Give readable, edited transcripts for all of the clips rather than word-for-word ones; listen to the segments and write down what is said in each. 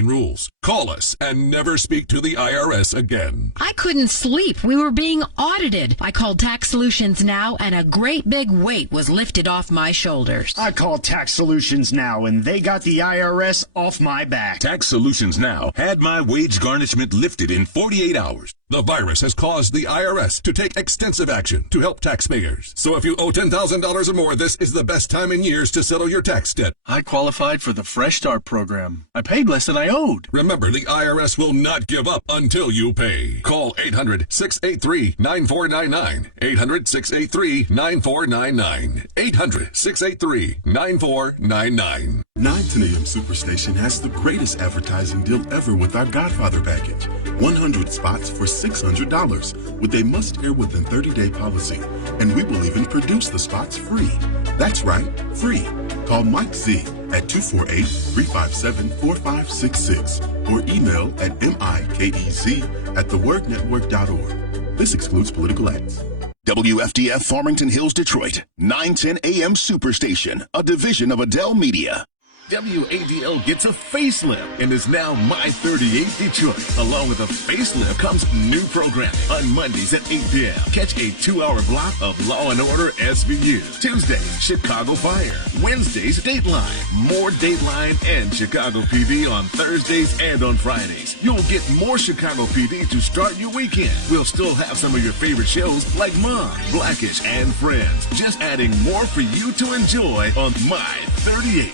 rules. Call us and never speak to the IRS again. I couldn't sleep. We were being audited. I called Tax Solutions Now, and a great big weight was lifted off my shoulders. I called Tax Solutions Now, and they got the IRS off my back. Tax Solutions Now had my wage garnishment lifted in 48 hours. The virus has caused the IRS to take extensive action to help taxpayers. So if you owe $10,000 or more, this is the best time in years to settle your tax debt. I qualified for the Fresh Start program. I paid less than I owed. Remember, the IRS will not give up until you pay. Call 800-683-9499. 800-683-9499. 800-683-9499. 910 AM Superstation has the greatest advertising deal ever with our Godfather package. 100 spots for $600 with a must-air within 30-day policy. And we will even produce the spots free. That's right, free. Call Mike Z at 248-357-4566 or email at mikez@thewordnetwork.org. This excludes political ads. WFDF Farmington Hills, Detroit, 910 AM Superstation, a division of Adele Media. WADL gets a facelift and is now My 38 Detroit. Along with a facelift comes new programming on Mondays at 8 p.m. Catch a 2-hour block of Law and Order SVU. Tuesday, Chicago Fire. Wednesdays, Dateline. More Dateline and Chicago PD on Thursdays and on Fridays. You'll get more Chicago PD to start your weekend. We'll still have some of your favorite shows like Mom, Blackish, and Friends. Just adding more for you to enjoy on My 38.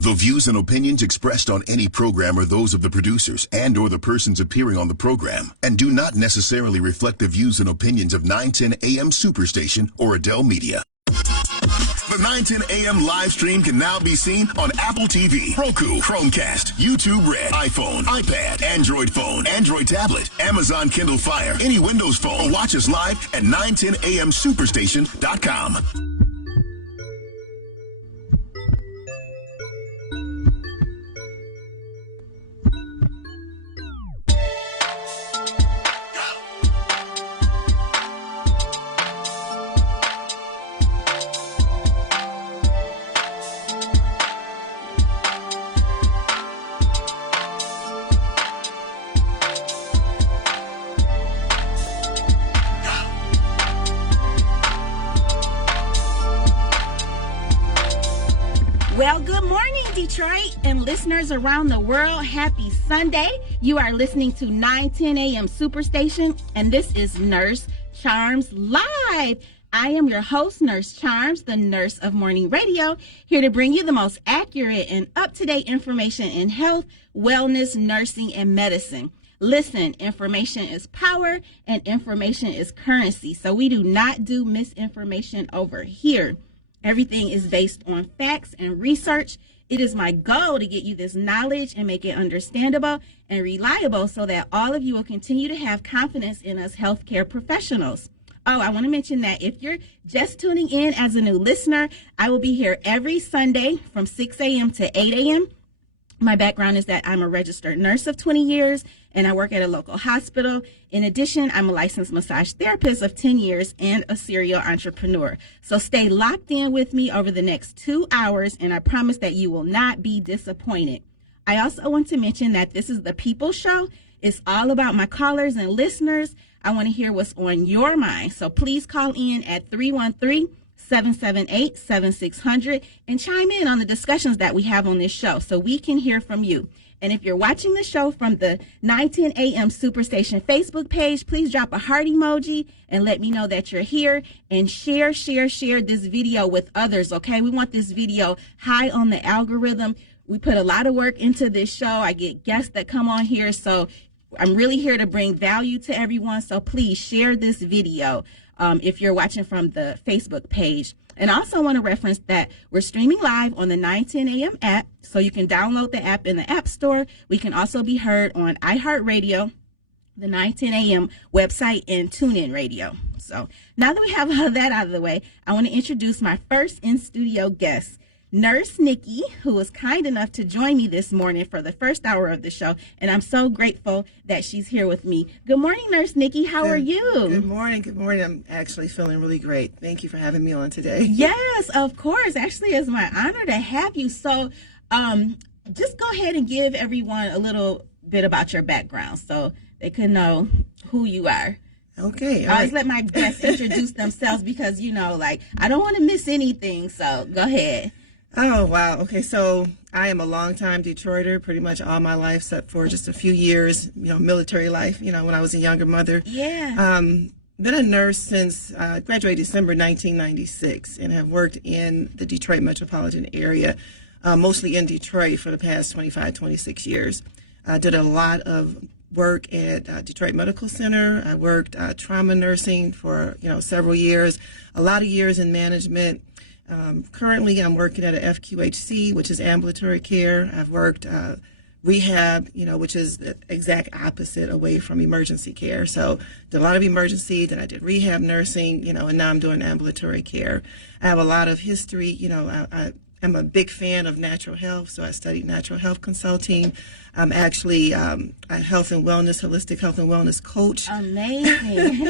The views and opinions expressed on any program are those of the producers and or the persons appearing on the program and do not necessarily reflect the views and opinions of 910 AM Superstation or Adele Media. The 910 AM live stream can now be seen on Apple TV, Roku, Chromecast, YouTube Red, iPhone, iPad, Android phone, Android tablet, Amazon Kindle Fire, any Windows phone. Watch us live at 910amsuperstation.com. Well, good morning, Detroit, and listeners around the world. Happy Sunday. You are listening to 910 AM Superstation, and this is Nurse Charms Live. I am your host, Nurse Charms, the nurse of morning radio, here to bring you the most accurate and up-to-date information in health, wellness, nursing, and medicine. Listen, information is power, and information is currency, so we do not do misinformation over here. Everything is based on facts and research. It is my goal to get you this knowledge and make it understandable and reliable so that all of you will continue to have confidence in us healthcare professionals. Oh, I want to mention that if you're just tuning in as a new listener, I will be here every Sunday from 6 a.m. to 8 a.m. My background is that I'm a registered nurse of 20 years, and I work at a local hospital. In addition, I'm a licensed massage therapist of 10 years and a serial entrepreneur. So stay locked in with me over the next 2 hours, and I promise that you will not be disappointed. I also want to mention that this is the People Show. It's all about my callers and listeners. I want to hear what's on your mind. So please call in at 313-778-7600 and chime in on the discussions that we have on this show so we can hear from you. And if you're watching the show from the 910 AM Superstation Facebook page, please drop a heart emoji and let me know that you're here, and share this video with others, okay? We want this video high on the algorithm. We put a lot of work into this show. I get guests that come on here, so I'm really here to bring value to everyone. So please share this video if you're watching from the Facebook page. And I also want to reference that we're streaming live on the 910 AM app, so you can download the app in the App Store. We can also be heard on iHeartRadio, the 910 AM website, and TuneIn Radio. So now that we have all of that out of the way, I want to introduce my first in-studio guest, Nurse Nicky, who was kind enough to join me this morning for the first hour of the show, and I'm so grateful that she's here with me. Good morning, Nurse Nicky. How are you? Good morning. Good morning. I'm actually feeling really great. Thank you for having me on today. Yes, of course. Actually, it's my honor to have you. So, just go ahead and give everyone a little bit about your background so they can know who you are. Okay. I always let my guests introduce themselves because, I don't want to miss anything. So go ahead. Oh, wow. Okay, so I am a longtime Detroiter, pretty much all my life, except for just a few years, military life, when I was a younger mother. Yeah. Been a nurse since graduated December 1996 and have worked in the Detroit metropolitan area, mostly in Detroit for the past 25, 26 years. I did a lot of work at Detroit Medical Center. I worked trauma nursing for, several years, a lot of years in management. Currently, I'm working at a FQHC, which is ambulatory care. I've worked rehab, which is the exact opposite away from emergency care. So did a lot of emergency, then I did rehab nursing, and now I'm doing ambulatory care. I have a lot of history, I'm a big fan of natural health, so I studied natural health consulting. I'm actually a health and wellness, holistic health and wellness coach. Amazing.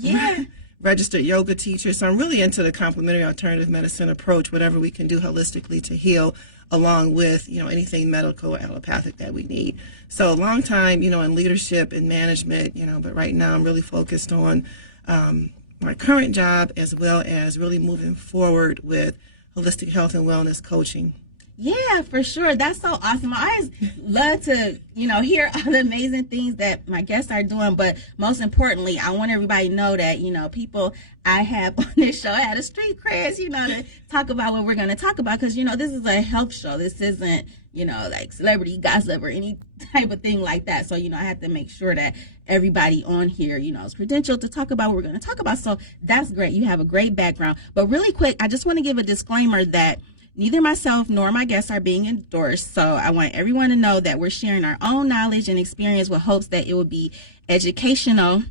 Yeah. Registered yoga teacher. So I'm really into the complementary alternative medicine approach, whatever we can do holistically to heal, along with, anything medical or allopathic that we need. So a long time, in leadership and management, but right now I'm really focused on my current job as well as really moving forward with holistic health and wellness coaching. Yeah, for sure. That's so awesome. I always love to, hear all the amazing things that my guests are doing. But most importantly, I want everybody to know that, people I have on this show had a street cred, to talk about what we're going to talk about. Because, this is a health show. This isn't, like celebrity gossip or any type of thing like that. So, I have to make sure that everybody on here, is credentialed to talk about what we're going to talk about. So that's great. You have a great background. But really quick, I just want to give a disclaimer that neither myself nor my guests are being endorsed, so I want everyone to know that we're sharing our own knowledge and experience with hopes that it will be educational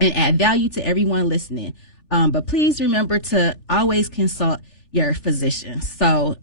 and add value to everyone listening. But please remember to always consult your physician. So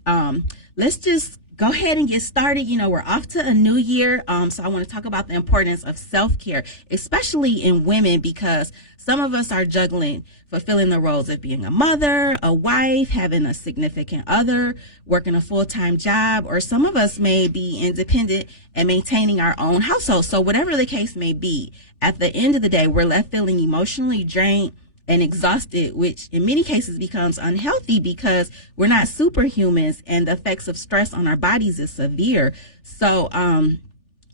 let's just go ahead and get started. We're off to a new year, so I want to talk about the importance of self-care, especially in women, because some of us are juggling fulfilling the roles of being a mother, a wife, having a significant other, working a full-time job, or some of us may be independent and maintaining our own household. So whatever the case may be, at the end of the day, we're left feeling emotionally drained and exhausted, which in many cases becomes unhealthy because we're not superhumans and the effects of stress on our bodies is severe. So,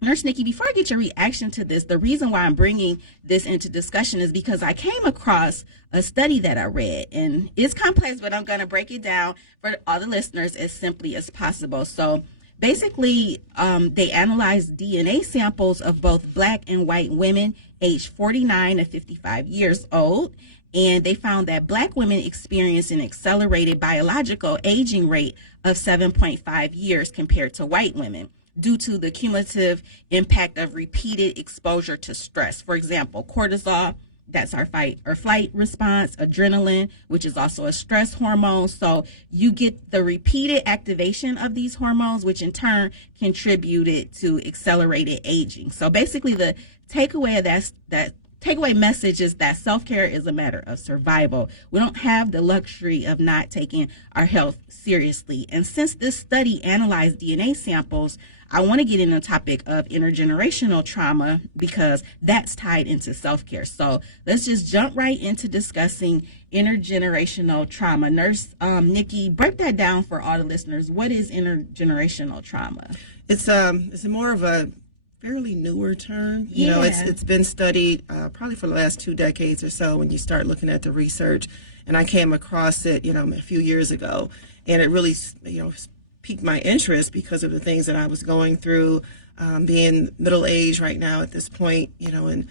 Nurse Nicky, before I get your reaction to this, the reason why I'm bringing this into discussion is because I came across a study that I read, and it's complex, but I'm going to break it down for all the listeners as simply as possible. So basically, they analyzed DNA samples of both Black and white women aged 49 to 55 years old, and they found that Black women experience an accelerated biological aging rate of 7.5 years compared to white women, due to the cumulative impact of repeated exposure to stress. For example, cortisol, that's our fight or flight response, adrenaline, which is also a stress hormone. So you get the repeated activation of these hormones, which in turn contributed to accelerated aging. So basically the takeaway of that takeaway message is that self-care is a matter of survival. We don't have the luxury of not taking our health seriously. And since this study analyzed DNA samples, I want to get into the topic of intergenerational trauma because that's tied into self-care. So let's just jump right into discussing intergenerational trauma. Nurse Nicky, break that down for all the listeners. What is intergenerational trauma? It's more of a fairly newer term. It's been studied probably for the last 2 decades or so when you start looking at the research. And I came across it, a few years ago, and it really, piqued my interest because of the things that I was going through, being middle-aged right now at this point, and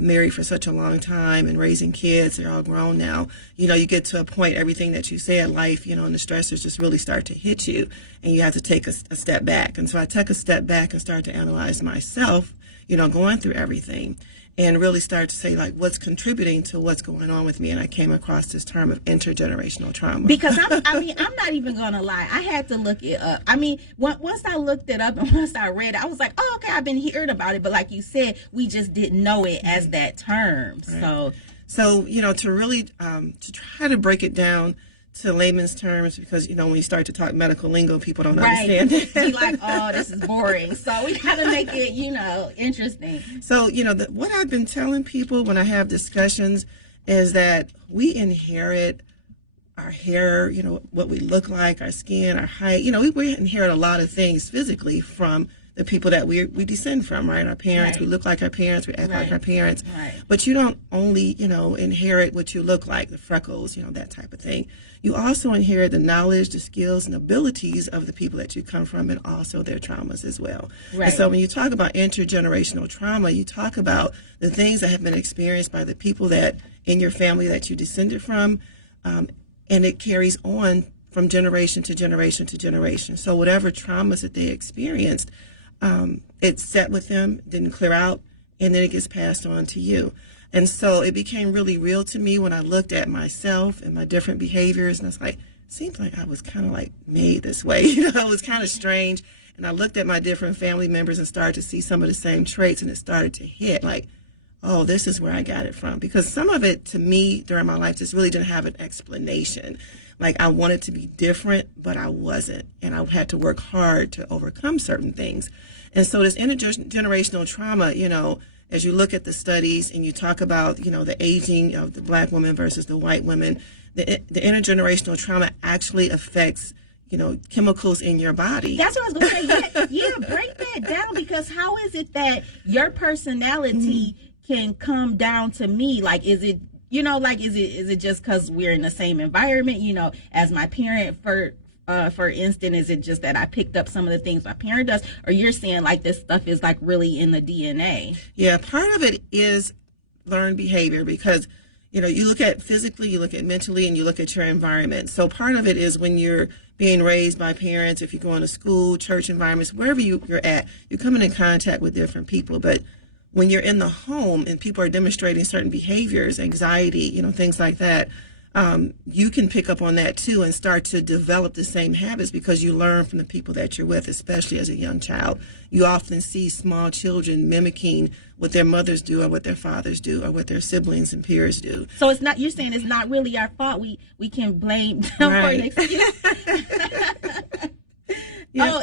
married for such a long time and raising kids. They're all grown now. You get to a point, everything that you say in life, and the stressors just really start to hit you, and you have to take a step back. And so I took a step back and started to analyze myself, going through everything, and really start to say, like, what's contributing to what's going on with me. And I came across this term of intergenerational trauma. Because I'm not even going to lie. I had to look it up. Once I looked it up and once I read it, I was like, oh, okay, I've been hearing about it. But like you said, we just didn't know it as that term. Right. So, to really, to try to break it down to layman's terms, because, you know, when you start to talk medical lingo, people don't Right. understand it. Be like, oh, this is boring. So we got to make it, you know, interesting. So, you know, what I've been telling people when I have discussions is that we inherit our hair, you know, what we look like, our skin, our height. You know, we inherit a lot of things physically from the people that we descend from, right? Our parents, Right. we look like our parents, we act like our parents. Right. But you don't only, you know, inherit what you look like, the freckles, you know, that type of thing. You also inherit the knowledge, the skills, and abilities of the people that you come from, and also their traumas as well. Right. And so when you talk about intergenerational trauma, you talk about the things that have been experienced by the people that in your family that you descended from, and it carries on from generation to generation to generation. So whatever traumas that they experienced, it set with them, didn't clear out, and then it gets passed on to you. And so it became really real to me when I looked at myself and my different behaviors, and I was like, seems like I was kind of like made this way. You know, it was kind of strange. And I looked at my different family members and started to see some of the same traits, and it started to hit like, oh, this is where I got it from. Because some of it, to me, during my life, just really didn't have an explanation. Like, I wanted to be different, but I wasn't. And I had to work hard to overcome certain things. And so this intergenerational trauma, you know, as you look at the studies and you talk about, you know, the aging of the black woman versus the white women, the intergenerational trauma actually affects, you know, chemicals in your body. That's what I was going to say. Yeah, break that down, because how is it that your personality can come down to me? Like, is it, you know, like, is it just because we're in the same environment, you know, as my parent, for instance, is it just that I picked up some of the things my parent does? Or you're saying like this stuff is like really in the DNA? Yeah, part of it is learned behavior, because, you know, you look at physically, you look at mentally, and you look at your environment. So part of it is when you're being raised by parents, if you're going to school, church environments, wherever you're at, you're coming in contact with different people. But when you're in the home and people are demonstrating certain behaviors, anxiety, you know, things like that, you can pick up on that too and start to develop the same habits, because you learn from the people that you're with, especially as a young child. You often see small children mimicking what their mothers do or what their fathers do or what their siblings and peers do. So it's not, you're saying it's not really our fault. We can blame them for an excuse. Yeah.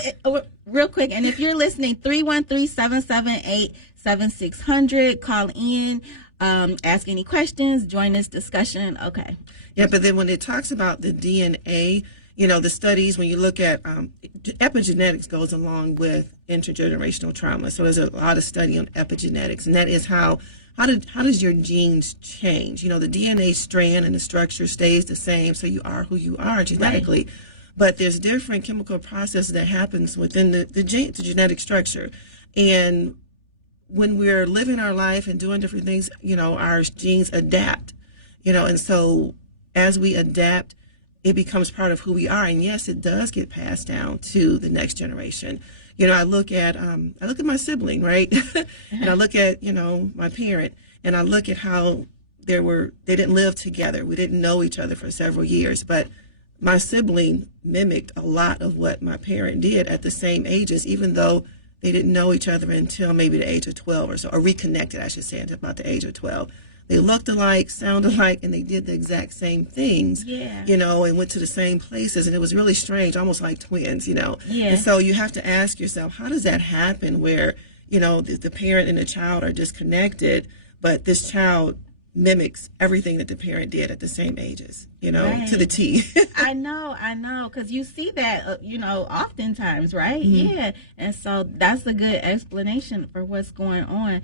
Real quick, and if you're listening, 313-778-7600, call in, ask any questions, join this discussion. Okay. Yeah, but then when it talks about the DNA, you know, the studies, when you look at epigenetics goes along with intergenerational trauma. So there's a lot of study on epigenetics, and that is how does your genes change? You know, the DNA strand and the structure stays the same, so you are who you are genetically. Right. But there's different chemical processes that happens within the genetic structure. And when we're living our life and doing different things, you know, our genes adapt, you know, and so as we adapt, it becomes part of who we are. And yes, it does get passed down to the next generation. You know, I look at my sibling, right? And I look at, you know, my parent, and I look at how they didn't live together. We didn't know each other for several years, but my sibling mimicked a lot of what my parent did at the same ages, even though they didn't know each other until maybe the age of 12 or so, or reconnected, I should say, until about the age of 12. They looked alike, sounded alike, and they did the exact same things, you know, and went to the same places. And it was really strange, almost like twins, you know. Yeah. And so you have to ask yourself, how does that happen where, you know, the parent and the child are disconnected, but this child mimics everything that the parent did at the same ages, you know, to the T. I know, because you see that, you know, oftentimes, right? Mm-hmm. Yeah, and so that's a good explanation for what's going on.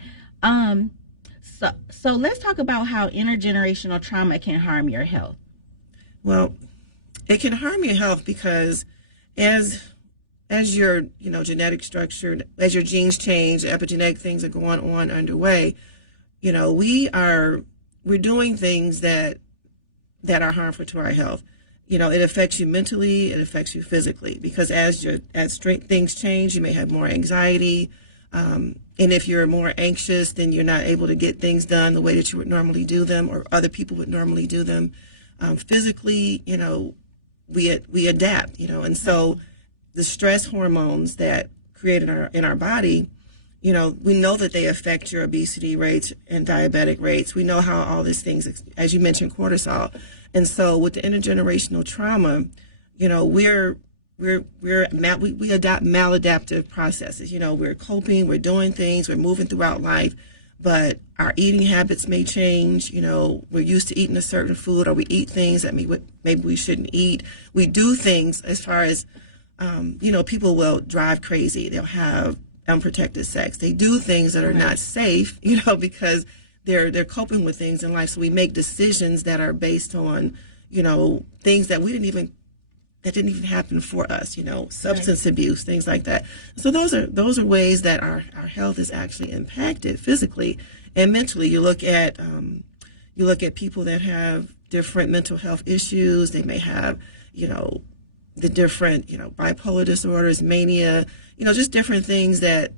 So let's talk about how intergenerational trauma can harm your health. Well, it can harm your health because as your, you know, genetic structure, as your genes change, epigenetic things are going on underway, you know, we're doing things that are harmful to our health. You know, it affects you mentally, it affects you physically, because as things change, you may have more anxiety. And if you're more anxious, then you're not able to get things done the way that you would normally do them, or other people would normally do them. Physically, you know, we adapt, you know, and so the stress hormones that create in our body, we know that they affect your obesity rates and diabetic rates. We know how all these things, as you mentioned, cortisol. And so with the intergenerational trauma, we adopt maladaptive processes. We're coping, we're doing things, we're moving throughout life, but our eating habits may change. We're used to eating a certain food, or we eat things that maybe we shouldn't eat. We do things as far as, people will drive crazy. They'll have unprotected sex. They do things that are not safe, because they're coping with things in life. So we make decisions that are based on, things that didn't even happen for us, substance abuse, things like that. So those are ways that our health is actually impacted physically and mentally. You look at people that have different mental health issues. They may have, the different, bipolar disorders, mania, just different things that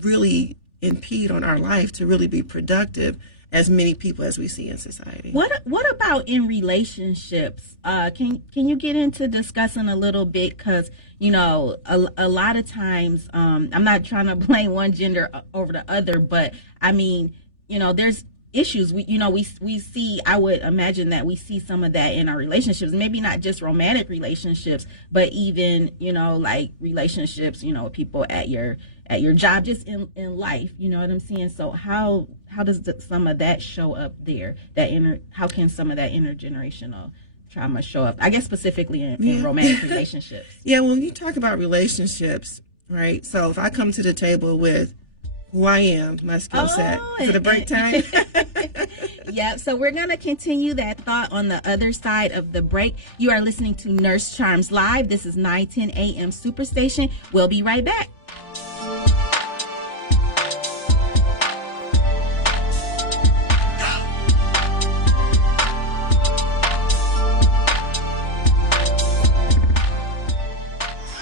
really impede on our life to really be productive, as many people as we see in society. What about in relationships? Can you get into discussing a little bit? Because a lot of times, I'm not trying to blame one gender over the other, but I mean, there's issues. We see. I would imagine that we see some of that in our relationships. Maybe not just romantic relationships, but even like relationships. People at your job, just in life. You know what I'm saying? So how does some of that show up there? How can some of that intergenerational trauma show up? I guess specifically in romantic relationships. Yeah, when you talk about relationships, right? So if I come to the table with who I am, my skill set, is it a break time? Yeah, so we're going to continue that thought on the other side of the break. You are listening to Nurse Charms Live. This is 910 AM Superstation. We'll be right back.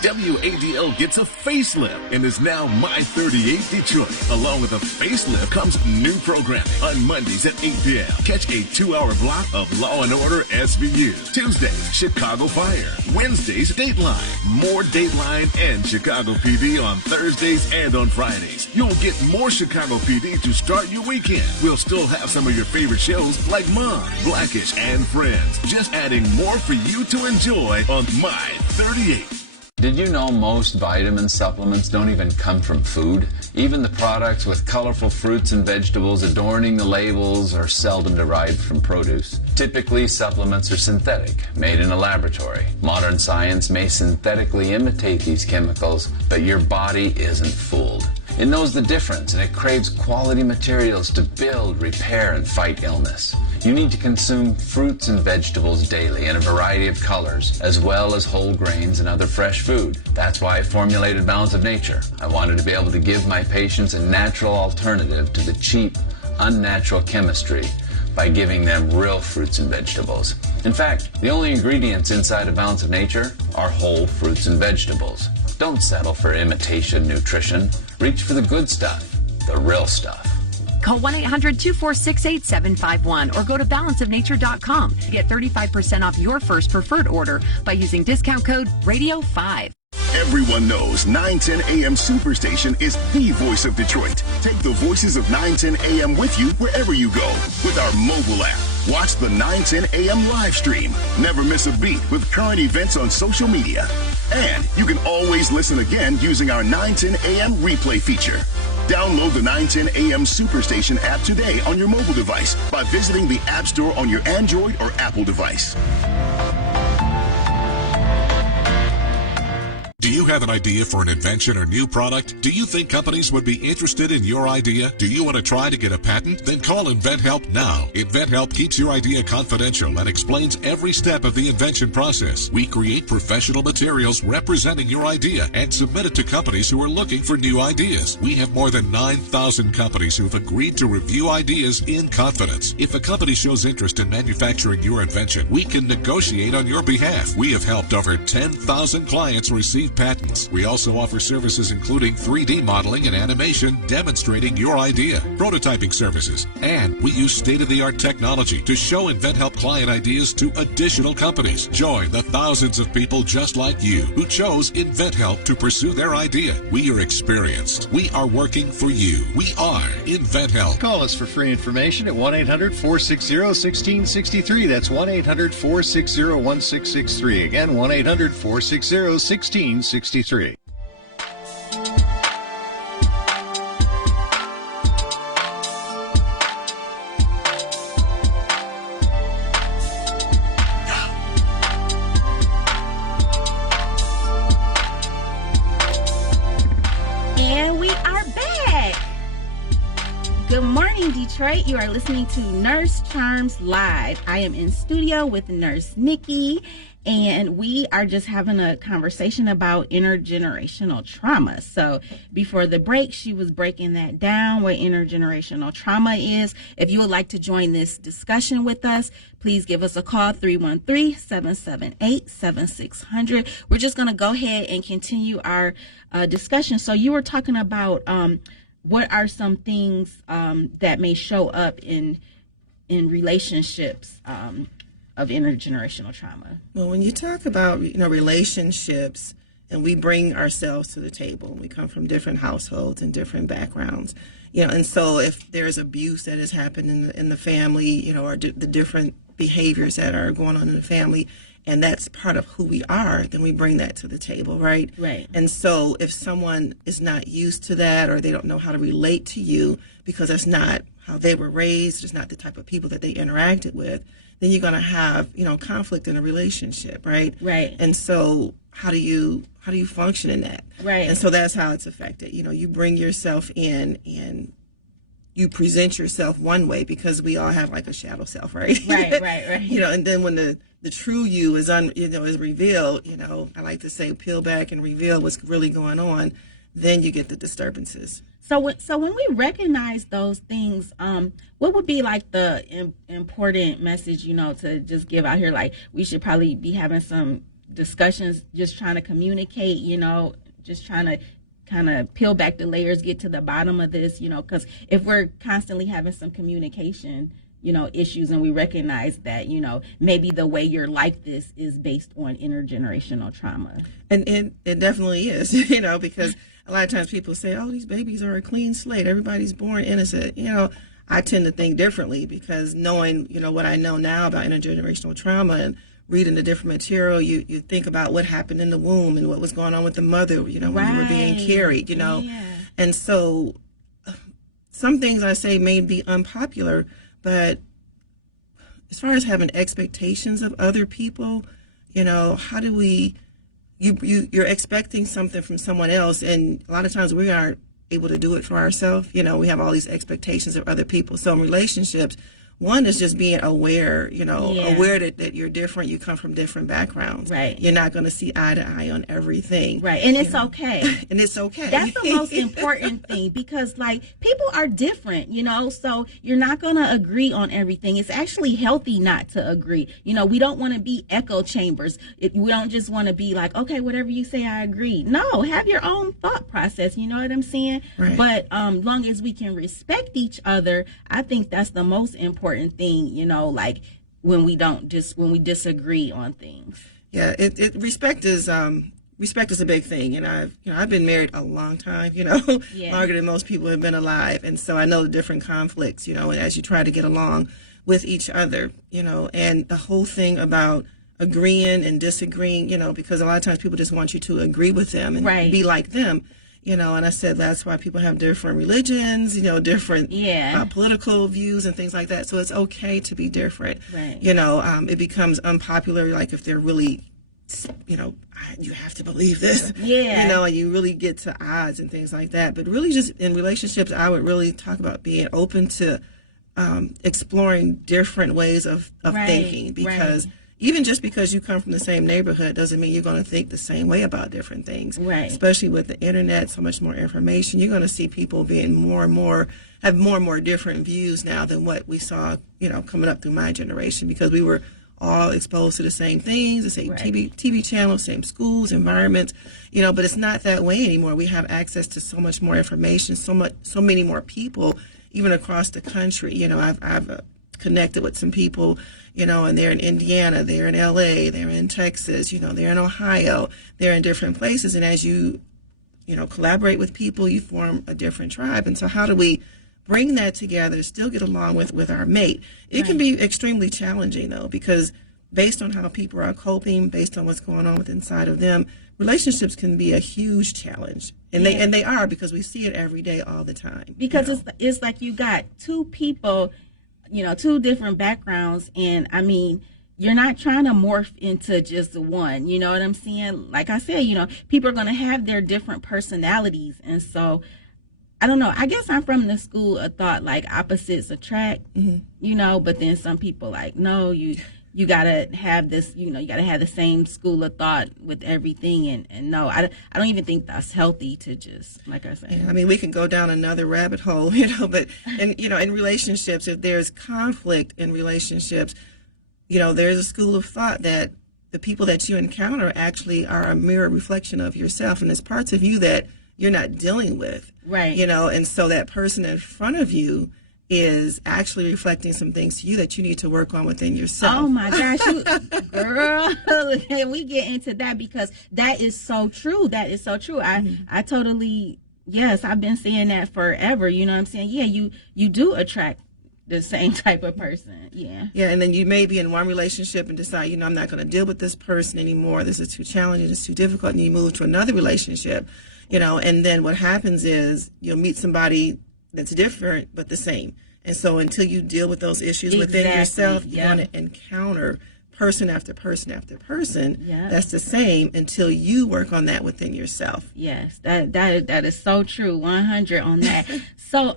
WADL gets a facelift and is now My 38 Detroit. Along with a facelift comes new programming. On Mondays at 8 p.m., catch a 2-hour block of Law & Order SVU. Tuesdays, Chicago Fire. Wednesdays, Dateline. More Dateline and Chicago PD on Thursdays and on Fridays. You'll get more Chicago PD to start your weekend. We'll still have some of your favorite shows like Mom, Blackish, and Friends. Just adding more for you to enjoy on My 38. Did you know most vitamin supplements don't even come from food? Even the products with colorful fruits and vegetables adorning the labels are seldom derived from produce. Typically, supplements are synthetic, made in a laboratory. Modern science may synthetically imitate these chemicals, but your body isn't fooled. It knows the difference, and it craves quality materials to build, repair, and fight illness. You need to consume fruits and vegetables daily in a variety of colors, as well as whole grains and other fresh food. That's why I formulated Balance of Nature. I wanted to be able to give my patients a natural alternative to the cheap, unnatural chemistry by giving them real fruits and vegetables. In fact, the only ingredients inside of Balance of Nature are whole fruits and vegetables. Don't settle for imitation nutrition. Reach for the good stuff, the real stuff. Call 1-800-246-8751 or go to balanceofnature.com to get 35% off your first preferred order by using discount code RADIO5. Everyone knows 910 AM Superstation is the voice of Detroit. Take the voices of 910 AM with you wherever you go with our mobile app. Watch the 910 AM live stream. Never miss a beat with current events on social media. And you can always listen again using our 910 AM replay feature. Download the 910 AM Superstation app today on your mobile device by visiting the App Store on your Android or Apple device. Do you have an idea for an invention or new product? Do you think companies would be interested in your idea? Do you want to try to get a patent? Then call InventHelp now. InventHelp keeps your idea confidential and explains every step of the invention process. We create professional materials representing your idea and submit it to companies who are looking for new ideas. We have more than 9,000 companies who've agreed to review ideas in confidence. If a company shows interest in manufacturing your invention, we can negotiate on your behalf. We have helped over 10,000 clients receive patents. We also offer services including 3D modeling and animation demonstrating your idea, prototyping services, and we use state-of-the-art technology to show InventHelp client ideas to additional companies. Join the thousands of people just like you who chose InventHelp to pursue their idea. We are experienced. We are working for you. We are InventHelp. Call us for free information at 1-800-460-1663. That's 1-800-460-1663. Again, 1-800-460-1663. Good morning, Detroit. You are listening to Nurse Charms Live. I am in studio with Nurse Nicky, and we are just having a conversation about intergenerational trauma. So before the break, she was breaking that down, what intergenerational trauma is. If you would like to join this discussion with us, please give us a call, 313-778-7600. We're just going to go ahead and continue our discussion. So you were talking about what are some things that may show up in relationships of intergenerational trauma? Well, when you talk about relationships, and we bring ourselves to the table, we come from different households and different backgrounds, and so if there's abuse that has happened in the family, or the different behaviors that are going on in the family, and that's part of who we are, then we bring that to the table, right? Right. And so if someone is not used to that, or they don't know how to relate to you because that's not how they were raised, it's not the type of people that they interacted with, then you're going to have, conflict in a relationship, right? Right. And so how do you function in that? Right. And so that's how it's affected. You bring yourself in and you present yourself one way, because we all have like a shadow self, right? Right. And then when the true you is is revealed, I like to say peel back and reveal what's really going on, then you get the disturbances. So when we recognize those things, what would be like the important message, to just give out here? Like, we should probably be having some discussions, just trying to communicate, just trying to kind of peel back the layers, get to the bottom of this, because if we're constantly having some communication, issues, and we recognize that, maybe the way you're like this is based on intergenerational trauma. And it definitely is, because a lot of times people say, oh, these babies are a clean slate, everybody's born innocent. I tend to think differently, because knowing, what I know now about intergenerational trauma and reading the different material, you think about what happened in the womb and what was going on with the mother, when you were being carried, Yeah. And so some things I say may be unpopular, but as far as having expectations of other people, how do we, you're expecting something from someone else, and a lot of times we aren't able to do it for ourselves. We have all these expectations of other people. So in relationships, one is just being aware, aware that you're different, you come from different backgrounds. Right. You're not going to see eye to eye on everything. Right. And it's okay. And it's okay. That's the most important thing, because people are different, so you're not going to agree on everything. It's actually healthy not to agree. We don't want to be echo chambers. We don't just want to be like, okay, whatever you say, I agree. No, have your own thought process. You know what I'm saying? Right. But long as we can respect each other, I think that's the most important thing, when we disagree on things. Yeah, respect is a big thing, and I've been married a long time, longer than most people have been alive, and so I know the different conflicts, and as you try to get along with each other, and the whole thing about agreeing and disagreeing, because a lot of times people just want you to agree with them and be like them. And I said that's why people have different religions, different political views and things like that. So it's okay to be different. Right. It becomes unpopular, like if they're really, you have to believe this. Yeah. And you really get to odds and things like that. But really just in relationships, I would really talk about being open to exploring different ways of thinking, because even just because you come from the same neighborhood doesn't mean you're going to think the same way about different things. Right. Especially with the internet, so much more information, you're going to see people being have more and more different views now than what we saw, coming up through my generation, because we were all exposed to the same things, the same TV channels, same schools, environments, but it's not that way anymore. We have access to so much more information, so many more people, even across the country. I've connected with some people, and they're in Indiana, they're in LA, they're in Texas, they're in Ohio, they're in different places. And as you collaborate with people, you form a different tribe. And so how do we bring that together, still get along with our mate? It can be extremely challenging, though, because based on how people are coping, based on what's going on with inside of them, relationships can be a huge challenge. And they are, because we see it every day, all the time. Because it's like you got two people, two different backgrounds, and I mean, you're not trying to morph into just one, you know what I'm saying? Like I said, people are going to have their different personalities. And so, I don't know, I guess I'm from the school of thought, like opposites attract, but then some people like, no, you got to have this, you got to have the same school of thought with everything. And no, I don't even think that's healthy to just, like I said. Yeah, I mean, we can go down another rabbit hole, but, in relationships, if there's conflict in relationships, there's a school of thought that the people that you encounter actually are a mirror reflection of yourself. And there's parts of you that you're not dealing with. Right. And so that person in front of you is actually reflecting some things to you that you need to work on within yourself. Oh my gosh, girl, we get into that because that is so true. That is so true. I totally, yes, I've been saying that forever. You know what I'm saying? Yeah, you do attract the same type of person. Yeah, and then you may be in one relationship and decide, I'm not going to deal with this person anymore. This is too challenging. It's too difficult. And you move to another relationship, and then what happens is you'll meet somebody that's different but the same. And so until you deal with those issues within yourself, you're going to encounter person after person after person that's the same until you work on that within yourself. Yes, that is so true, 100 on that. So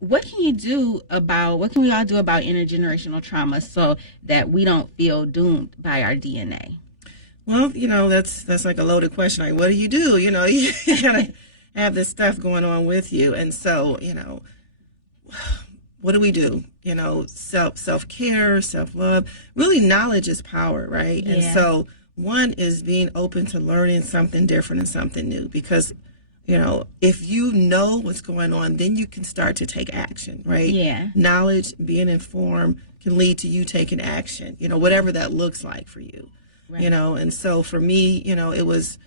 what can we all do about intergenerational trauma so that we don't feel doomed by our DNA? Well, that's like a loaded question. Like, what do? You gotta have this stuff going on with you. And so, what do we do? Self-care, self-love. Really, knowledge is power, right? Yeah. And so one is being open to learning something different and something new, because, if you know what's going on, then you can start to take action, right? Yeah. Knowledge, being informed can lead to you taking action, whatever that looks like for you, right. And so for me, it was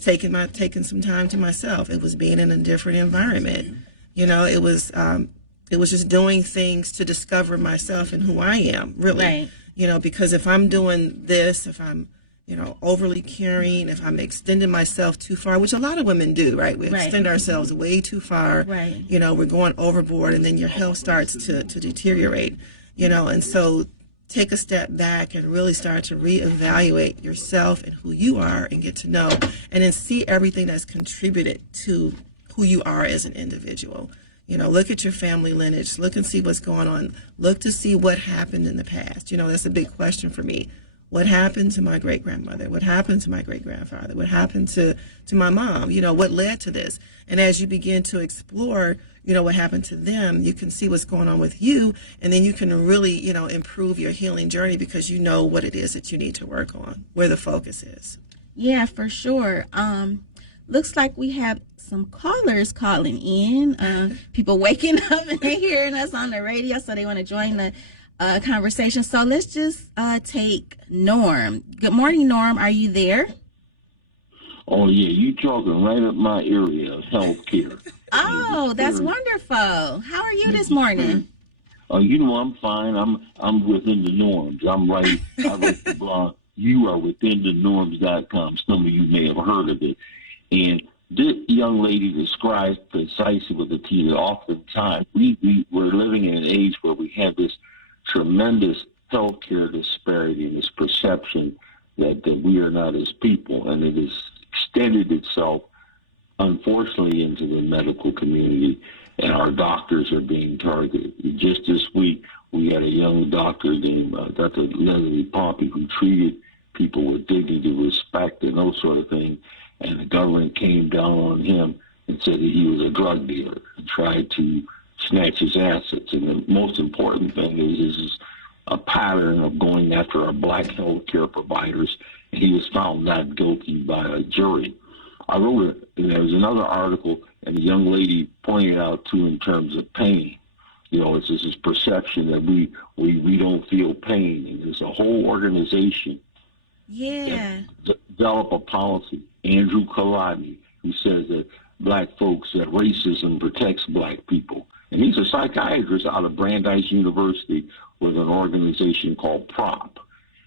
taking some time to myself. It was being in a different environment. It was just doing things to discover myself and who I am, really. Right. Because if I'm doing this, if I'm, overly caring, if I'm extending myself too far, which a lot of women do, right? We extend ourselves way too far. Right. We're going overboard, and then your health starts to deteriorate, and so take a step back and really start to reevaluate yourself and who you are and get to know, and then see everything that's contributed to who you are as an individual. Look at your family lineage, look and see what's going on, look to see what happened in the past. That's a big question for me. What happened to my great-grandmother? What happened to my great-grandfather? What happened to my mom? What led to this? And as you begin to explore, what happened to them, you can see what's going on with you, and then you can really, improve your healing journey because you know what it is that you need to work on, where the focus is. Yeah, for sure. Looks like we have some callers calling in, people waking up and they're hearing us on the radio, so they want to join the conversation. So let's just take Norm. Good morning, Norm. Are you there? Oh, yeah. You talking right up my area of healthcare. Oh, that's wonderful. How are you this morning? I'm fine. I'm within the norms. I write the blog. You are within the norms.com. Some of you may have heard of it. And this young lady describes precisely what the T is. Oftentimes, we're living in an age where we have this tremendous healthcare disparity and this perception that we are not as people, and it has extended itself, unfortunately, into the medical community, and our doctors are being targeted. Just this week, we had a young doctor named Dr. Leslie Poppy who treated people with dignity, respect, and those sort of things, and the government came down on him and said that he was a drug dealer and tried to snatch his assets. And the most important thing is a pattern of going after our black health care providers, and he was found not guilty by a jury. I wrote it, and there was another article, and a young lady pointed out, too, in terms of pain. You know, it's this perception that we don't feel pain, and there's a whole organization develop a policy. Andrew Kalani, who says that black folks, that racism protects black people. And he's a psychiatrist out of Brandeis University with an organization called PROP.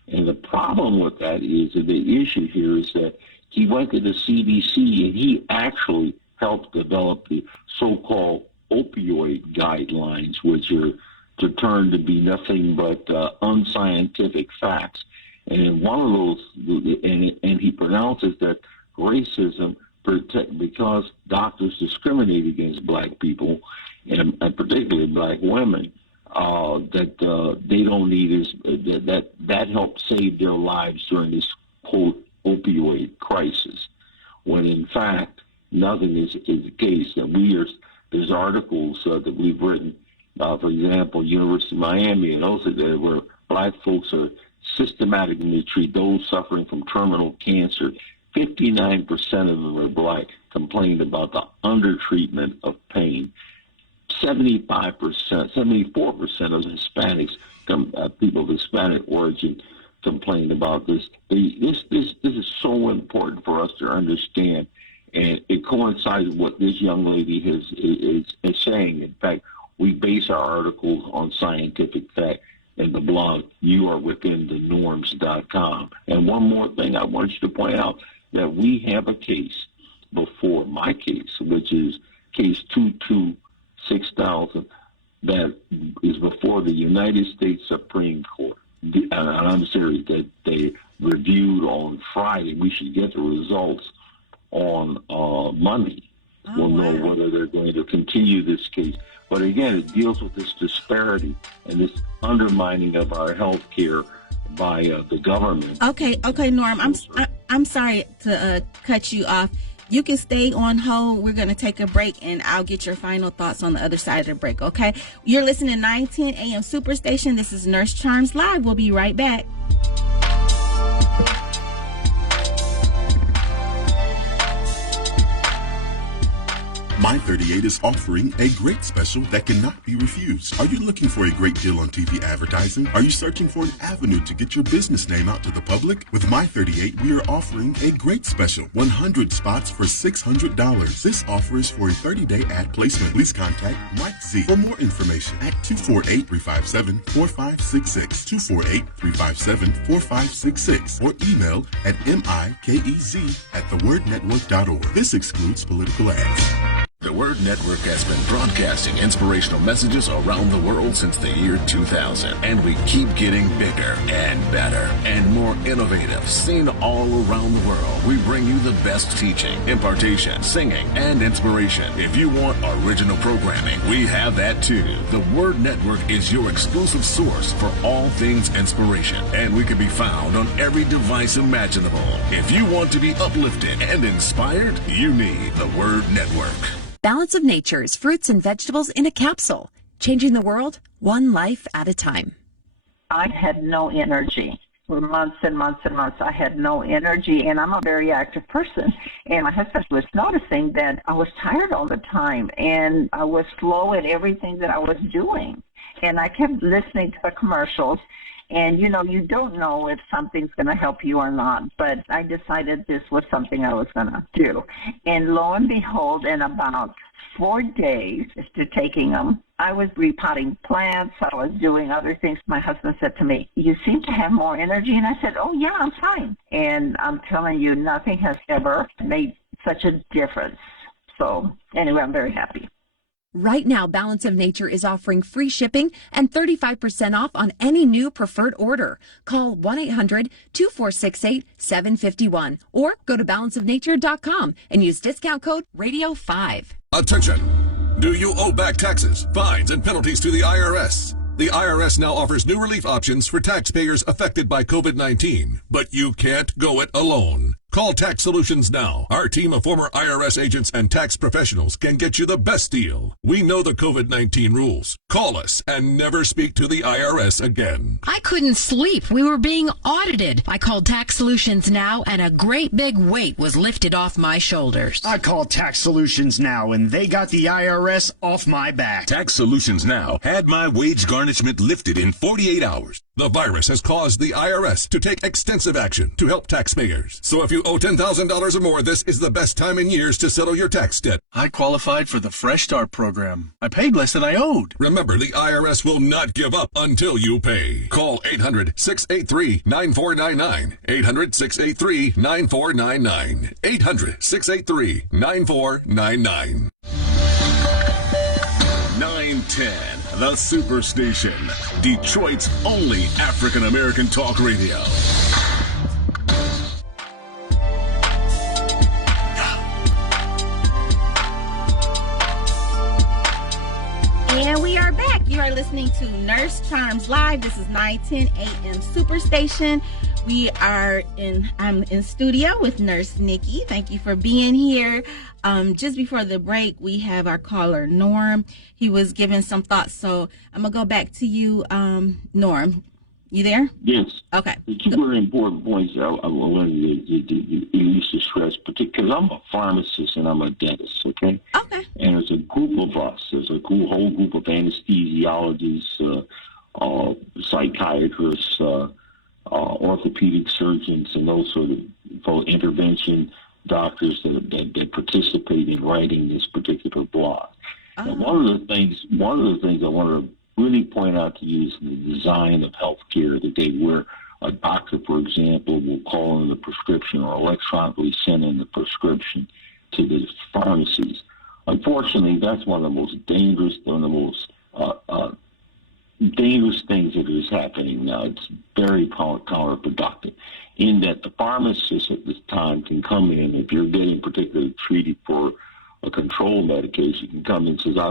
And the problem with that is that the issue here is that he went to the CDC and he actually helped develop the so-called opioid guidelines, which are to turn to be nothing but unscientific facts. And in one of those, and he pronounces that racism, because doctors discriminate against black people, and particularly black women, that they don't need that helped save their lives during this quote opioid crisis, when in fact nothing is the case. That there's articles that we've written, for example, University of Miami, and also there where black folks are systematically treat those suffering from terminal cancer. 59% of them are black, complained about the undertreatment of pain. 74% of Hispanics, people of Hispanic origin, complained about this. This is so important for us to understand, and it coincides with what this young lady is saying. In fact, we base our articles on scientific fact in the blog youarewithinthenorms.com. And one more thing I want you to point out, that we have a case before my case, which is case 226,000, that is before the United States Supreme Court. And I'm serious, that they reviewed on Friday. We should get the results on Monday. We'll know whether they're going to continue this case. But again, it deals with this disparity and this undermining of our health care by the government. Okay, Norm. I'm sorry to cut you off. You can stay on hold. We're going to take a break, and I'll get your final thoughts on the other side of the break, okay? You're listening to 910 AM Superstation. This is Nurse Charms Live. We'll be right back. My 38 is offering a great special that cannot be refused. Are you looking for a great deal on TV advertising? Are you searching for an avenue to get your business name out to the public? With My 38, we are offering a great special, 100 spots for $600. This offer is for a 30-day ad placement. Please contact Mike Z for more information at 248-357-4566, 248-357-4566, or email at mikez@thewordnetwork.org. This excludes political ads. The Word Network has been broadcasting inspirational messages around the world since the year 2000, and we keep getting bigger and better and more innovative, seen all around the world. We bring you the best teaching, impartation, singing, and inspiration. If you want original programming, we have that too. The Word Network is your exclusive source for all things inspiration, and we can be found on every device imaginable. If you want to be uplifted and inspired, you need the Word Network. Balance of Nature's fruits and vegetables in a capsule, changing the world one life at a time. I had no energy for months and months and months. I had no energy, and I'm a very active person. And my husband was noticing that I was tired all the time, and I was slow at everything that I was doing. And I kept listening to the commercials. And, you know, you don't know if something's going to help you or not, but I decided this was something I was going to do. And lo and behold, in about 4 days after taking them, I was repotting plants. I was doing other things. My husband said to me, "You seem to have more energy." And I said, "Oh, yeah, I'm fine." And I'm telling you, nothing has ever made such a difference. So anyway, I'm very happy. Right now, Balance of Nature is offering free shipping and 35% off on any new preferred order. Call 1-800-2468-751 or go to balanceofnature.com and use discount code RADIO5. Attention! Do you owe back taxes, fines, and penalties to the IRS? The IRS now offers new relief options for taxpayers affected by COVID-19, but you can't go it alone. Call Tax Solutions now. Our team of former IRS agents and tax professionals can get you the best deal. We know the COVID-19 rules. Call us and never speak to the IRS again. I couldn't sleep. We were being audited. I called Tax Solutions now, and a great big weight was lifted off my shoulders. I called Tax Solutions now, and they got the IRS off my back. Tax Solutions Now had my wage garnishment lifted in 48 hours. The virus has caused the IRS to take extensive action to help taxpayers. So if you owe $10,000 or more, this is the best time in years to settle your tax debt. I qualified for the Fresh Start program. I paid less than I owed. Remember, the IRS will not give up until you pay. Call 800-683-9499. 800-683-9499. 800-683-9499. 910, the Superstation, Detroit's only African-American talk radio. And we are back. You are listening to Nurse Charms Live. This is 9:10 a.m. Superstation. I'm in studio with Nurse Nicky. Thank you for being here. Just before the break, we have our caller, Norm. He was giving some thoughts, so I'm going to go back to you, Norm. You there? Yes. Okay. The two very important points I wanted to stress, particularly because I'm a pharmacist and I'm a dentist, okay? Okay. And there's a group of us. There's a whole group of anesthesiologists, psychiatrists, orthopedic surgeons, and those sort of intervention doctors that participate in writing this particular blog. And one of the things I want to really point out to you is the design of healthcare today, where a doctor, for example, will call in the prescription or electronically send in the prescription to the pharmacies. Unfortunately, that's one of the most dangerous, dangerous things that is happening now. It's very counterproductive in that the pharmacist at this time can come in, if you're getting particularly treated for a control medication, can come in and says, I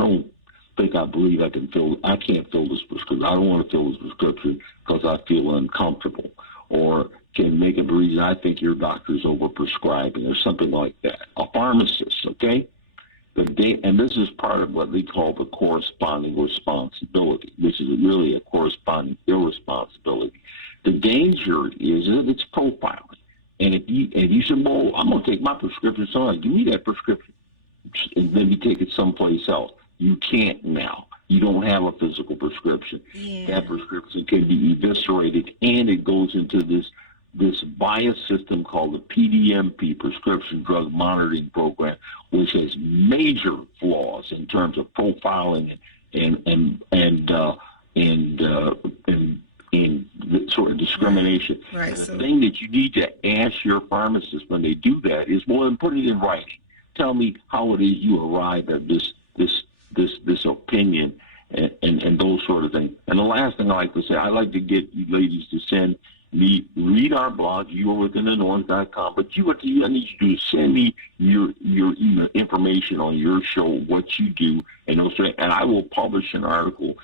can't fill this prescription. I don't want to fill this prescription because I feel uncomfortable, or can make a reason I think your doctor's overprescribing or something like that. A pharmacist, okay? And this is part of what they call the corresponding responsibility, which is really a corresponding irresponsibility. The danger is that it's profiling. And if you say, well, I'm going to take my prescription, so give me that prescription, and then you take it someplace else. You can't now. You don't have a physical prescription. Yeah. That prescription can be eviscerated, and it goes into this bias system called the PDMP, Prescription Drug Monitoring Program, which has major flaws in terms of profiling and sort of discrimination. Right. The thing that you need to ask your pharmacist when they do that is, well, then put it in writing. Tell me how it is you arrive at this opinion and those sort of things. And the last thing I like to say, I like to get you ladies to send me, read our blog, youarewithinthenorms.com, but what I need you to do is send me your email information on your show, what you do, and I will publish an article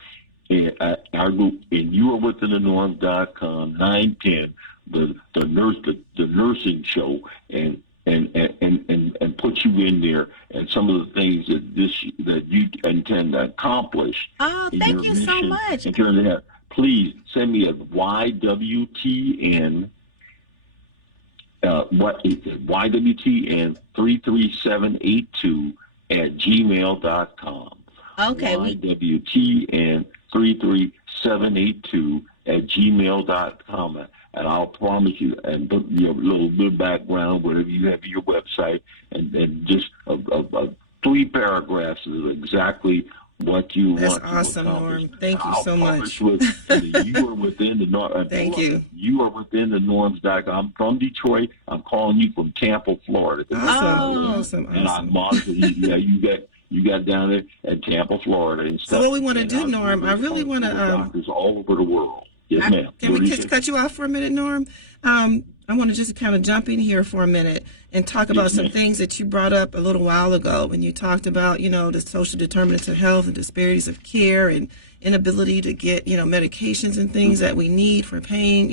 at our group in youarewithinthenorms.com, 910, the nursing show, and put you in there, and some of the things that you intend to accomplish. Oh, thank you so much. In terms of that, please send me at YWTN. YWTN 33782 at gmail.com. Okay. YWTN 33782 at gmail.com. And I'll promise you, and put a little bit of background, whatever you have your website, and just 3 paragraphs of exactly what you want to accomplish. That's awesome, Norm. Thank you so much. You are within the norm. Thank you. You are within the norms.com. I'm from Detroit. I'm calling you from Tampa, Florida. Awesome. And I'm monitoring you. You got down there at Tampa, Florida. And stuff. So what we want to do, Norm, I really want to... doctors all over the world. Yes, ma'am. Can we cut you off for a minute, Norm? I want to just kind of jump in here for a minute and talk about some things that you brought up a little while ago when you talked about, the social determinants of health and disparities of care and inability to get, medications and things that we need for pain,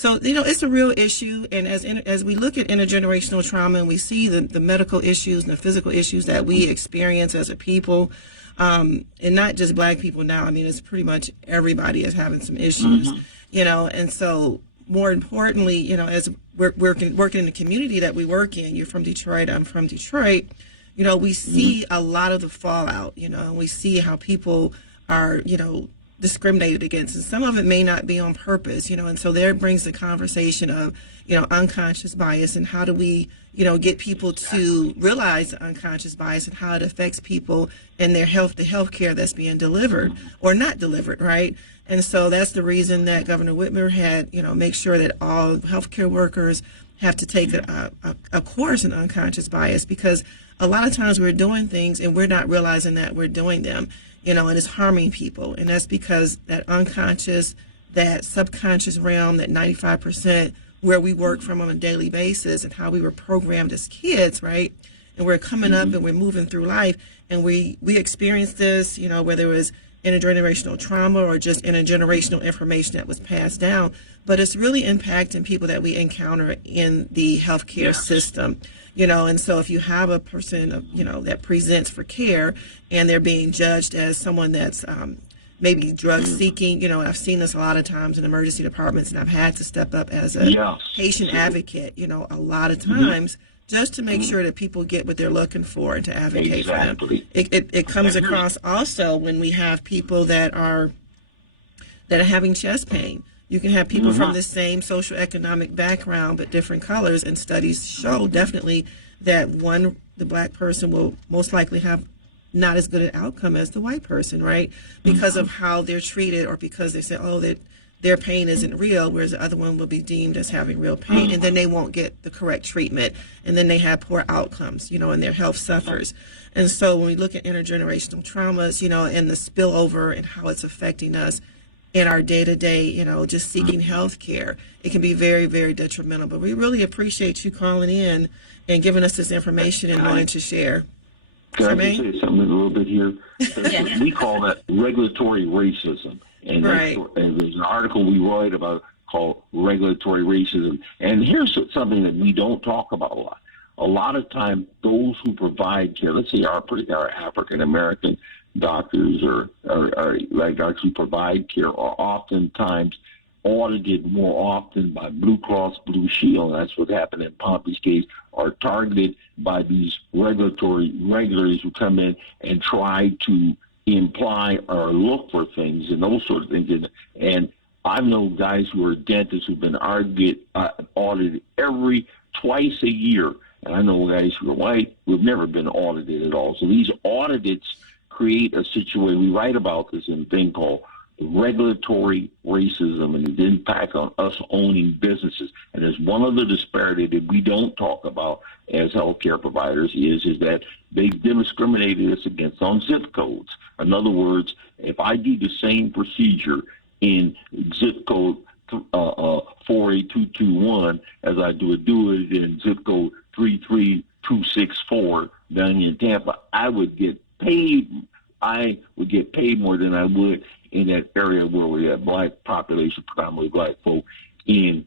So, it's a real issue. And as we look at intergenerational trauma and we see the medical issues and the physical issues that we experience as a people, and not just Black people now, I mean, it's pretty much everybody is having some issues, and so more importantly, as we're working in the community that we work in, you're from Detroit, I'm from Detroit, we see a lot of the fallout, and we see how people are, discriminated against, and some of it may not be on purpose, and so there brings the conversation of, unconscious bias, and how do we, get people to realize the unconscious bias and how it affects people and their health, the health care that's being delivered or not delivered, right? And so that's the reason that Governor Whitmer had, make sure that all healthcare workers have to take a course in unconscious bias, because a lot of times we're doing things and we're not realizing that we're doing them, and it's harming people. And that's because that unconscious, that subconscious realm, that 95% where we work from on a daily basis and how we were programmed as kids, right? And we're coming up and we're moving through life, and we experience this, whether it was intergenerational trauma or just intergenerational information that was passed down, but it's really impacting people that we encounter in the healthcare system, and so if you have a person, that presents for care and they're being judged as someone that's maybe drug seeking, I've seen this a lot of times in emergency departments, and I've had to step up as a patient advocate, a lot of times, just to make sure that people get what they're looking for and to advocate for them. It comes across also when we have people that are having chest pain. You can have people from the same socioeconomic background but different colors, and studies show definitely that the Black person will most likely have not as good an outcome as the white person, right? Because of how they're treated, or because they say, that their pain isn't real, whereas the other one will be deemed as having real pain, and then they won't get the correct treatment, and then they have poor outcomes, and their health suffers. And so when we look at intergenerational traumas, and the spillover and how it's affecting us in our day-to-day, just seeking health care, it can be very, very detrimental. But we really appreciate you calling in and giving us this information and wanting to share. Can I just say something a little bit here? We call that regulatory racism. And, and there's an article we write about called regulatory racism. And here's something that we don't talk about a lot. A lot of time, those who provide care, let's say our African-American doctors or like doctors who provide care, are oftentimes audited more often by Blue Cross Blue Shield. That's what happened in Pompey's case, are targeted by these regulators who come in and try to imply or look for things and those sort of things. And I know guys who are dentists who've been audited twice a year. And I know guys who are white who have never been audited at all. So these audits create a situation. We write about this in a thing called regulatory racism and its impact on us owning businesses. And there's one other disparity that we don't talk about as healthcare providers is that they discriminated us against on zip codes. In other words, if I do the same procedure in zip code 48221 as I do it in zip code 33264 down in Tampa, I would get paid more than I would in that area where we have Black population, predominantly Black folk, we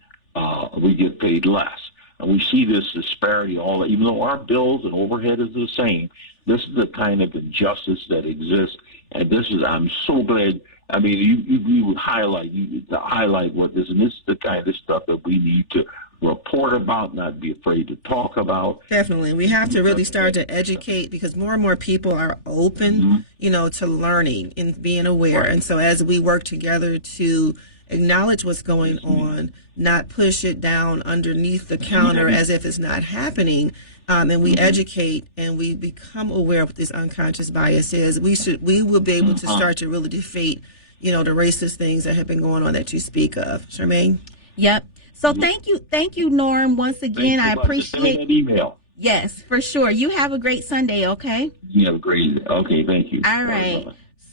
get paid less. And we see this disparity even though our bills and overhead is the same. This is the kind of injustice that exists. And I'm so glad. I mean, you would highlight what this, and this is the kind of stuff that we need to report about, not be afraid to talk about. Definitely. We have to really start to educate, because more and more people are open, to learning and being aware. Right. And so as we work together to acknowledge what's going on, not push it down underneath the counter as if it's not happening, and we educate and we become aware of what this unconscious bias is, we will be able to start to really defeat, the racist things that have been going on that you speak of. Charmaine? Yep. So thank you, Norm. Once again, I appreciate an email. Yes, for sure. You have a great Sunday, okay? You have a great. Okay, thank you. All right.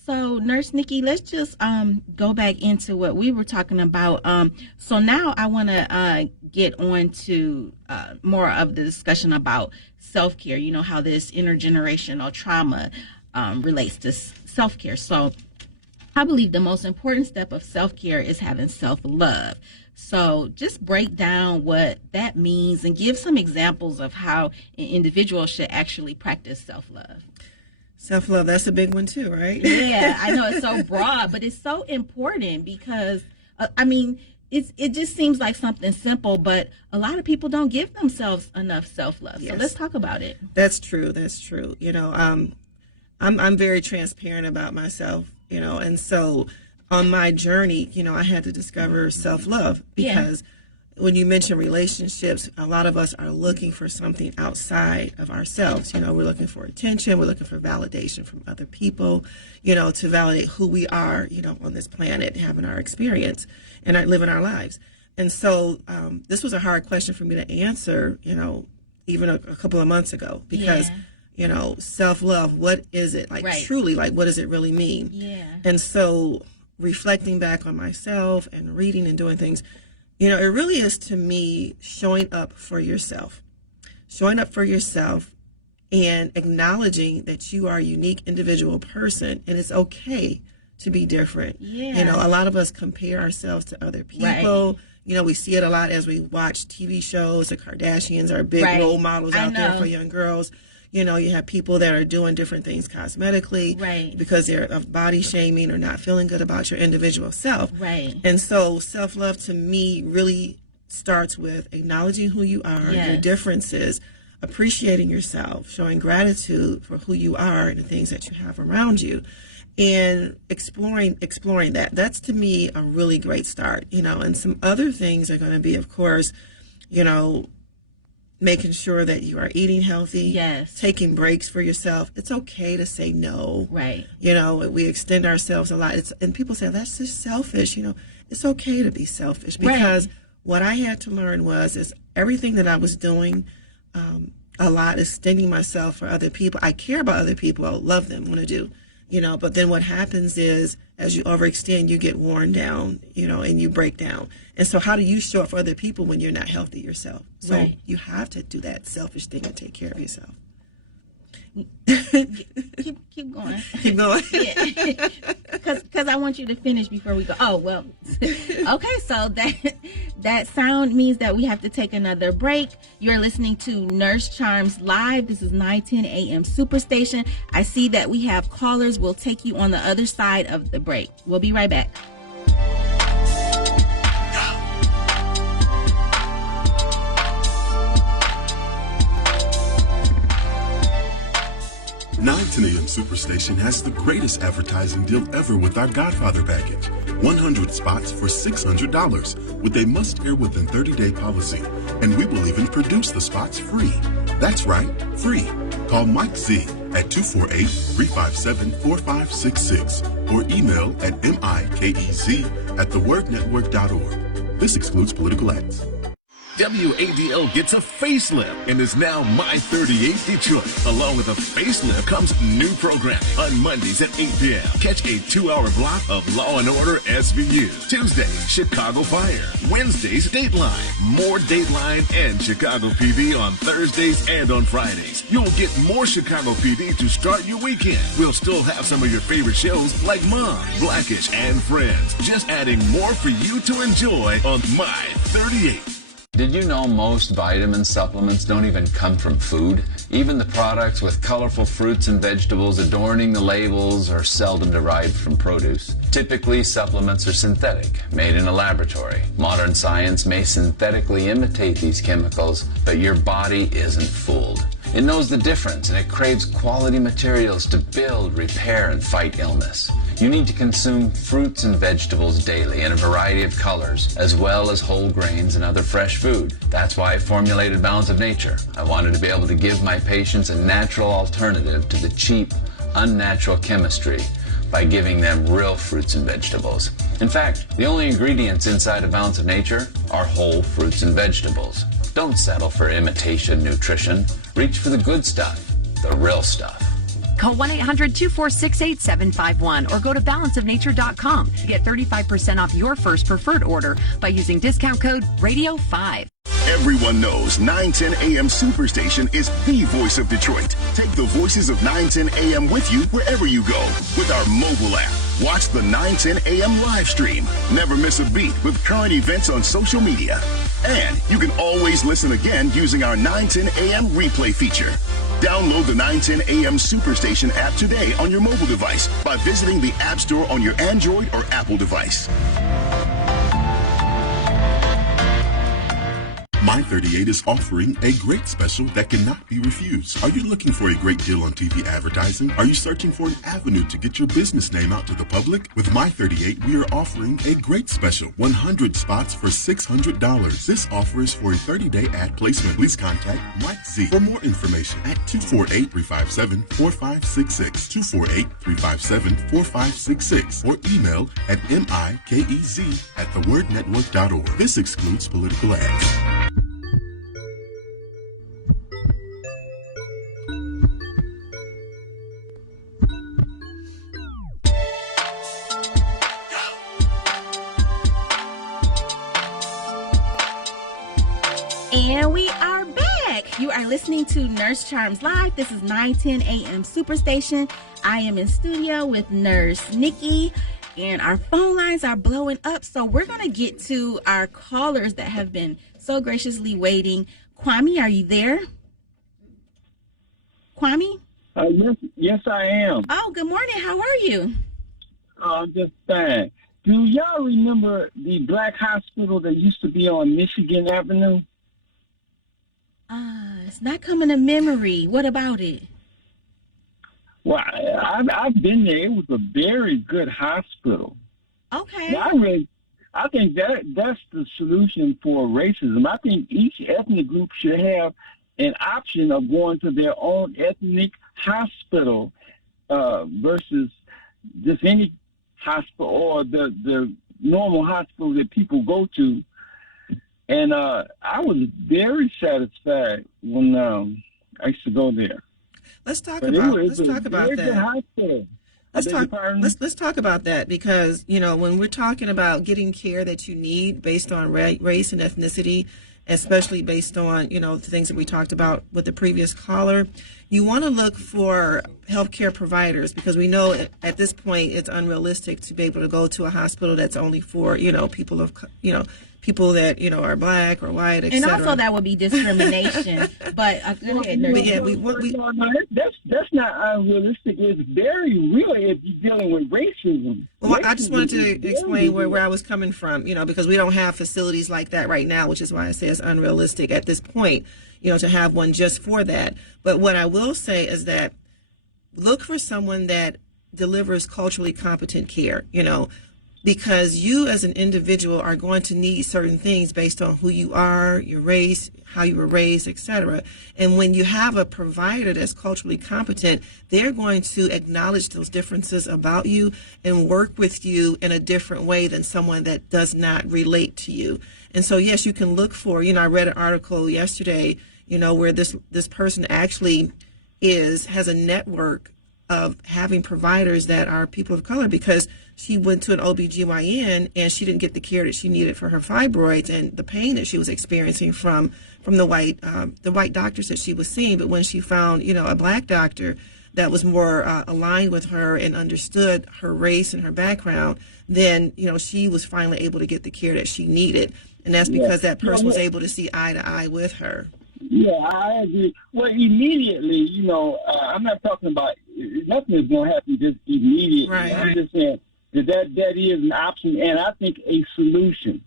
So, Nurse Nicky, let's just go back into what we were talking about. So now I want to get on to more of the discussion about self-care. You know how this intergenerational trauma relates to self-care. So I believe the most important step of self-care is having self-love. So just break down what that means and give some examples of how an individual should actually practice self-love. Self-love, that's a big one too, right? Yeah, I know it's so broad, but it's so important because, it just seems like something simple, but a lot of people don't give themselves enough self-love. Yes. So let's talk about it. That's true. I'm very transparent about myself, and so on my journey, I had to discover self-love because when you mention relationships, a lot of us are looking for something outside of ourselves. We're looking for attention. We're looking for validation from other people, to validate who we are, on this planet, having our experience and living our lives. And so this was a hard question for me to answer, even a couple of months ago, because, self-love, what is it? Truly, what does it really mean? Yeah. And so reflecting back on myself and reading and doing things, it really is, to me, showing up for yourself and acknowledging that you are a unique individual person, and it's okay to be different. Yeah. A lot of us compare ourselves to other people. Right. We see it a lot as we watch TV shows. The Kardashians are big role models out there for young girls. You have people that are doing different things cosmetically because they're of body shaming or not feeling good about your individual self. Right. And so self-love, to me, really starts with acknowledging who you are, your differences, appreciating yourself, showing gratitude for who you are and the things that you have around you, and exploring that. That's, to me, a really great start. And some other things are going to be, of course, making sure that you are eating healthy, taking breaks for yourself. It's okay to say no. Right. We extend ourselves a lot. And people say, that's just selfish. It's okay to be selfish, because what I had to learn is everything that I was doing a lot is extending myself for other people. I care about other people. I love them, want to do. But then what happens is, as you overextend, you get worn down, and you break down. And so how do you show up for other people when you're not healthy yourself? So you have to do that selfish thing and take care of yourself. keep going. Keep going. Yeah. Because I want you to finish before we go. Oh, well. Okay, so that sound means that we have to take another break. You're listening to Nurse Charms Live. This is 910 AM Superstation. I see that we have callers. We'll take you on the other side of the break. We'll be right back. 910 AM Superstation has the greatest advertising deal ever with our Godfather package. 100 spots for $600 with a must-air within 30-day policy. And we will even produce the spots free. That's right, free. Call Mike Z at 248-357-4566 or email at mikez@thewordnetwork.org. This excludes political ads. WADL gets a facelift and is now My 38 Detroit. Along with a facelift comes new programming. On Mondays at 8 p.m., catch a 2-hour block of Law & Order SVU. Tuesdays, Chicago Fire. Wednesdays, Dateline. More Dateline and Chicago PD on Thursdays and on Fridays. You'll get more Chicago PD to start your weekend. We'll still have some of your favorite shows like Mom, Blackish, and Friends. Just adding more for you to enjoy on My 38. Did you know most vitamin supplements don't even come from food? Even the products with colorful fruits and vegetables adorning the labels are seldom derived from produce. Typically, supplements are synthetic, made in a laboratory. Modern science may synthetically imitate these chemicals, but your body isn't fooled. It knows the difference, and it craves quality materials to build, repair, and fight illness. You need to consume fruits and vegetables daily in a variety of colors, as well as whole grains and other fresh food. That's why I formulated Balance of Nature. I wanted to be able to give my patients a natural alternative to the cheap, unnatural chemistry by giving them real fruits and vegetables. In fact, the only ingredients inside of Balance of Nature are whole fruits and vegetables. Don't settle for imitation nutrition. Reach for the good stuff, the real stuff. Call 1-800-246-8751 or go to balanceofnature.com to get 35% off your first preferred order by using discount code RADIO5. Everyone knows 910 AM Superstation is the voice of Detroit. Take the voices of 910 AM with you wherever you go with our mobile app. Watch the 910 a.m. live stream. Never miss a beat with current events on social media. And you can always listen again using our 910 a.m. replay feature. Download the 910 a.m. Superstation app today on your mobile device by visiting the App Store on your Android or Apple device. My38 is offering a great special that cannot be refused. Are you looking for a great deal on TV advertising? Are you searching for an avenue to get your business name out to the public? With My38, we are offering a great special, 100 spots for $600. This offer is for a 30-day ad placement. Please contact Mike Z for more information at 248-357-4566, 248-357-4566, or email at mikez@thewordnetwork.org. This excludes political ads. And we are back. You are listening to Nurse Charms Live. This is 910 a.m. Superstation. I am in studio with Nurse Nicky, and our phone lines are blowing up. So we're going to get to our callers that have been so graciously waiting. Kwame, are you there? Kwame? Yes, I am. Oh, good morning. How are you? I'm just fine. Do y'all remember the black hospital that used to be on Michigan Avenue? It's not coming to memory. What about it? Well, I've been there. It was a very good hospital. Okay. I think that's the solution for racism. I think each ethnic group should have an option of going to their own ethnic hospital versus just any hospital or the normal hospital that people go to. And I was very satisfied when I used to go there. Let's talk about that. Let's talk about that, because when we're talking about getting care that you need based on race and ethnicity, especially based on the things that we talked about with the previous caller, you want to look for healthcare providers, because we know at this point it's unrealistic to be able to go to a hospital that's only for people of people that are black or white, etc. And also that would be discrimination. But go ahead, Nurse. That's not unrealistic. It's very real if you're dealing with racism. Well, I just wanted to explain where I was coming from, because we don't have facilities like that right now, which is why I say it's unrealistic at this point, to have one just for that. But what I will say is that look for someone that delivers culturally competent care, because you as an individual are going to need certain things based on who you are, your race, how you were raised, etc. And when you have a provider that's culturally competent, they're going to acknowledge those differences about you and work with you in a different way than someone that does not relate to you. And so, yes, you can look for, I read an article yesterday, where this person actually has a network of having providers that are people of color, because she went to an OBGYN and she didn't get the care that she needed for her fibroids and the pain that she was experiencing from the white doctors that she was seeing. But when she found, a black doctor that was more aligned with her and understood her race and her background, then, she was finally able to get the care that she needed. And that's because that person was able to see eye to eye with her. Yeah, I agree. Well, immediately, I'm not talking about nothing is going to happen just immediately. Right. I'm just saying that is an option, and I think a solution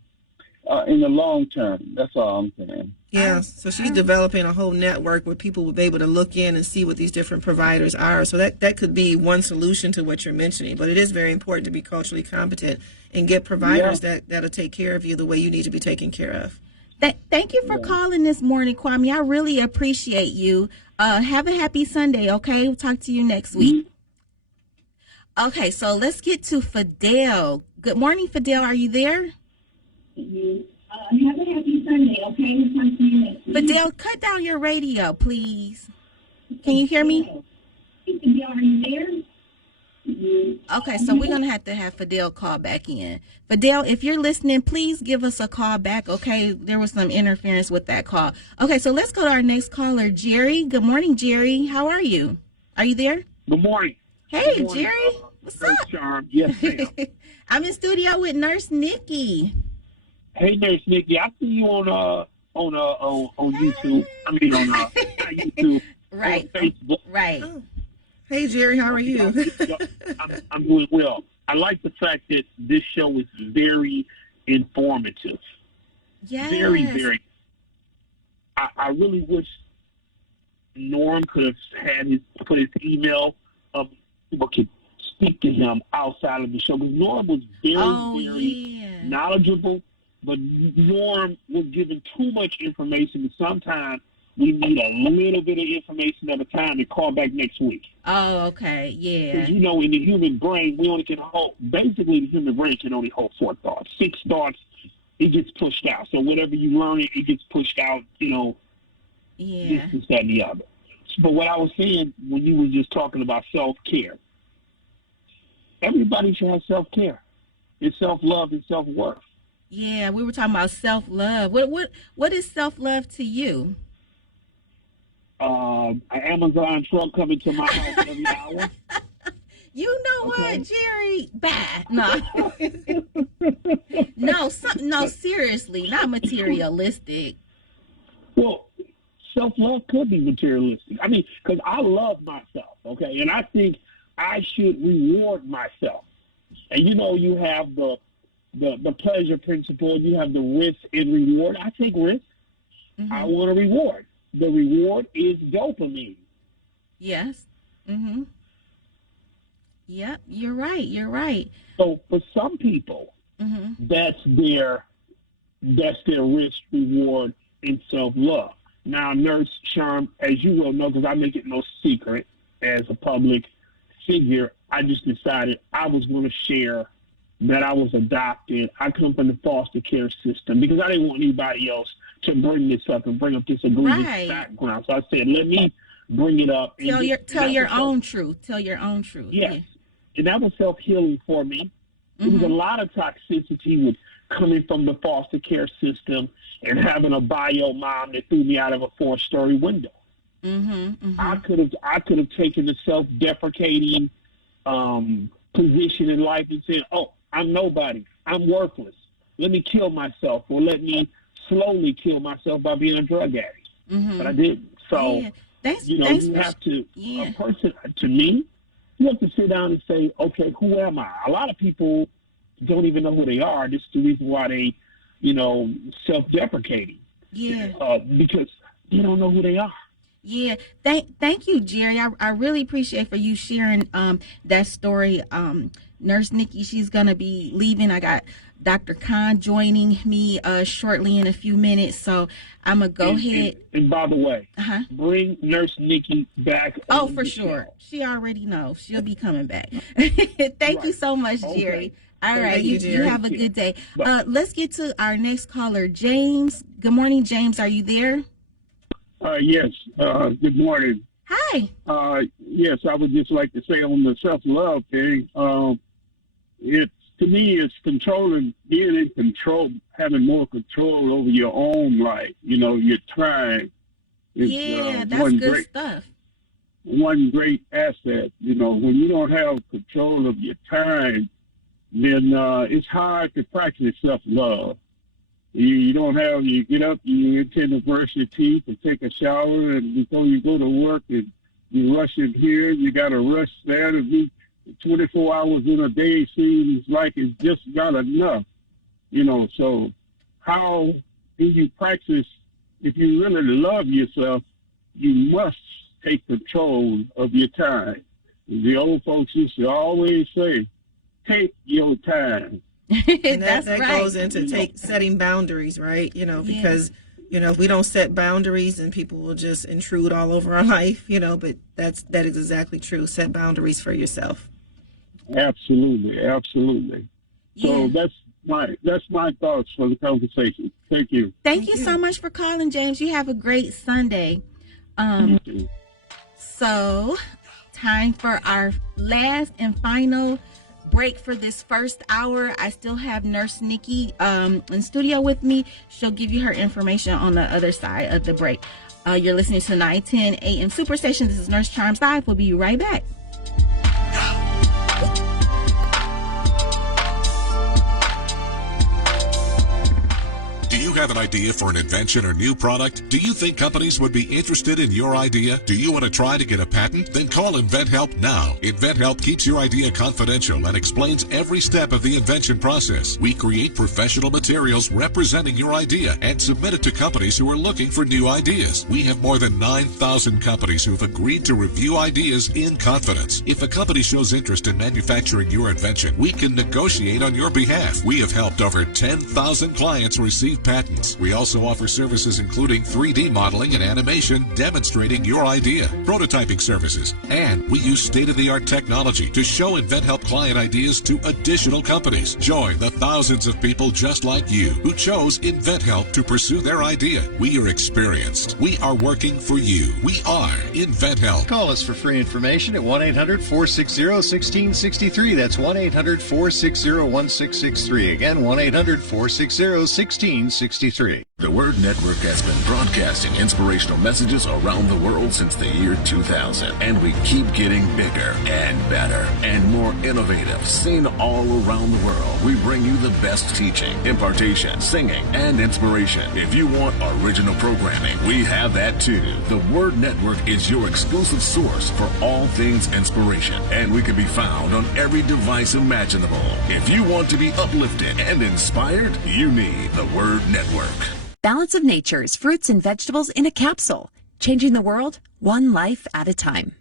in the long term. That's all I'm saying. Yeah, so she's developing a whole network where people will be able to look in and see what these different providers are. So that could be one solution to what you're mentioning. But it is very important to be culturally competent and get providers that'll take care of you the way you need to be taken care of. Thank you for calling this morning, Kwame. I really appreciate you. Have a happy Sunday, okay? We'll talk to you next week. Okay, so let's get to Fidel. Good morning, Fidel. Are you there? Have a happy Sunday, okay? We'll talk to you next week. Fidel, cut down your radio, please. Can you hear me? Fidel, are you there? Okay, so we're going to have Fidel call back in. Fidel, if you're listening, please give us a call back, okay? There was some interference with that call. Okay, so let's go to our next caller, Jerry. Good morning, Jerry. How are you? Are you there? Good morning. Hey, Good morning. Jerry. What's Nurse up? Charm. Yes, ma'am. I'm in studio with Nurse Nicky. Hey, Nurse Nicky, I see you on YouTube. I mean, on not YouTube, right, on Facebook. Right. Oh. Hey, Jerry, how are you? I'm doing well. I like the fact that this show is very informative. Yes. Very, very. I really wish Norm could have put his email up. People could speak to him outside of the show. Because Norm was very knowledgeable, but Norm was given too much information. And sometimes we need a little bit of information at a time and call back next week. Oh, okay, yeah. Because, in the human brain, we only can hold, basically the human brain can only hold 4 thoughts. 6 thoughts, it gets pushed out. So whatever you learn, it gets pushed out, Yeah. this, that, and the other. But what I was saying when you were just talking about self-care, everybody should have self-care. It's self-love and self-worth. Yeah, we were talking about self-love. What is self-love to you? An Amazon truck coming to my house every hour. You know what, Jerry? Bad. No. No, seriously, not materialistic. Well, self-love could be materialistic. I mean, because I love myself, okay? And I think I should reward myself. And, you have the pleasure principle, you have the risk and reward. I take risk. Mm-hmm. I want a reward. The reward is dopamine. Yes. Mm-hmm. Yep, you're right. So for some people, that's their risk, reward, and self-love. Now, Nurse Charm, as you will know, because I make it no secret, as a public figure, I just decided I was going to share that I was adopted. I come from the foster care system because I didn't want anybody else to bring this up and bring up this egregious background. So I said, let me bring it up. Tell your own truth. Tell your own truth. Yes. Yeah. And that was self-healing for me. There was a lot of toxicity with coming from the foster care system and having a bio mom that threw me out of a 4-story window. I could have taken the self-deprecating position in life and said, "Oh, I'm nobody. I'm worthless. Let me kill myself, or let me slowly kill myself by being a drug addict." But I didn't. So you have to. A person, to me, you have to sit down and say, "Okay, who am I?" A lot of people don't even know who they are. This is the reason why they, self-deprecating. Yeah. Because they don't know who they are. Yeah. Thank you, Jerry. I really appreciate for you sharing that story. Nurse Nicky, she's gonna be leaving. I got Dr. Khan joining me shortly in a few minutes, so I'm gonna go ahead. And by the way, bring Nurse Nicky back. Oh, for sure. She already knows she'll be coming back. Thank you so much, Jerry. All right, you have a good day. Let's get to our next caller, James. Good morning, James. Are you there? Yes. Good morning. Hi. Yes, I would just like to say on the self-love thing, to me, it's controlling, being in control, having more control over your own life, your time. It's, that's good stuff. One great asset, when you don't have control of your time, then it's hard to practice self-love. You get up, you intend to brush your teeth and take a shower, and before you go to work, and you rush in here, you got to rush there to be 24 hours in a day seems like it's just not enough, so how do you practice? If you really love yourself, you must take control of your time. The old folks used to always say, take your time. And that goes into setting boundaries, right? Because if we don't set boundaries, then people will just intrude all over our life, but that is exactly true. Set boundaries for yourself. Absolutely. So that's my thoughts for the conversation. Thank you. Thank you so much for calling, James. You have a great Sunday. So time for our last and final break for this first hour. I still have Nurse Nicky in studio with me. She'll give you her information on the other side of the break. You're listening to 910 AM Superstation. This is Nurse Charms Live. We'll be right back. have an idea for an invention or new product? Do you think companies would be interested in your idea? Do you want to try to get a patent? Then call InventHelp now. InventHelp keeps your idea confidential and explains every step of the invention process. We create professional materials representing your idea and submit it to companies who are looking for new ideas. We have more than 9,000 companies who have agreed to review ideas in confidence. If a company shows interest in manufacturing your invention, we can negotiate on your behalf. We have helped over 10,000 clients receive patents. We also offer services including 3D modeling and animation demonstrating your idea, prototyping services, and we use state-of-the-art technology to show InventHelp client ideas to additional companies. Join the thousands of people just like you who chose InventHelp to pursue their idea. We are experienced. We are working for you. We are InventHelp. Call us for free information at 1-800-460-1663. That's 1-800-460-1663. Again, 1-800-460-1663. The Word Network has been broadcasting inspirational messages around the world since the year 2000, and we keep getting bigger and better and more innovative. Seen all around the world, we bring you the best teaching, impartation, singing, and inspiration. If you want original programming, we have that too. The Word Network is your exclusive source for all things inspiration, and we can be found on every device imaginable. If you want to be uplifted and inspired, you need the Word Network. Balance of Nature's fruits and vegetables in a capsule, changing the world one life at a time.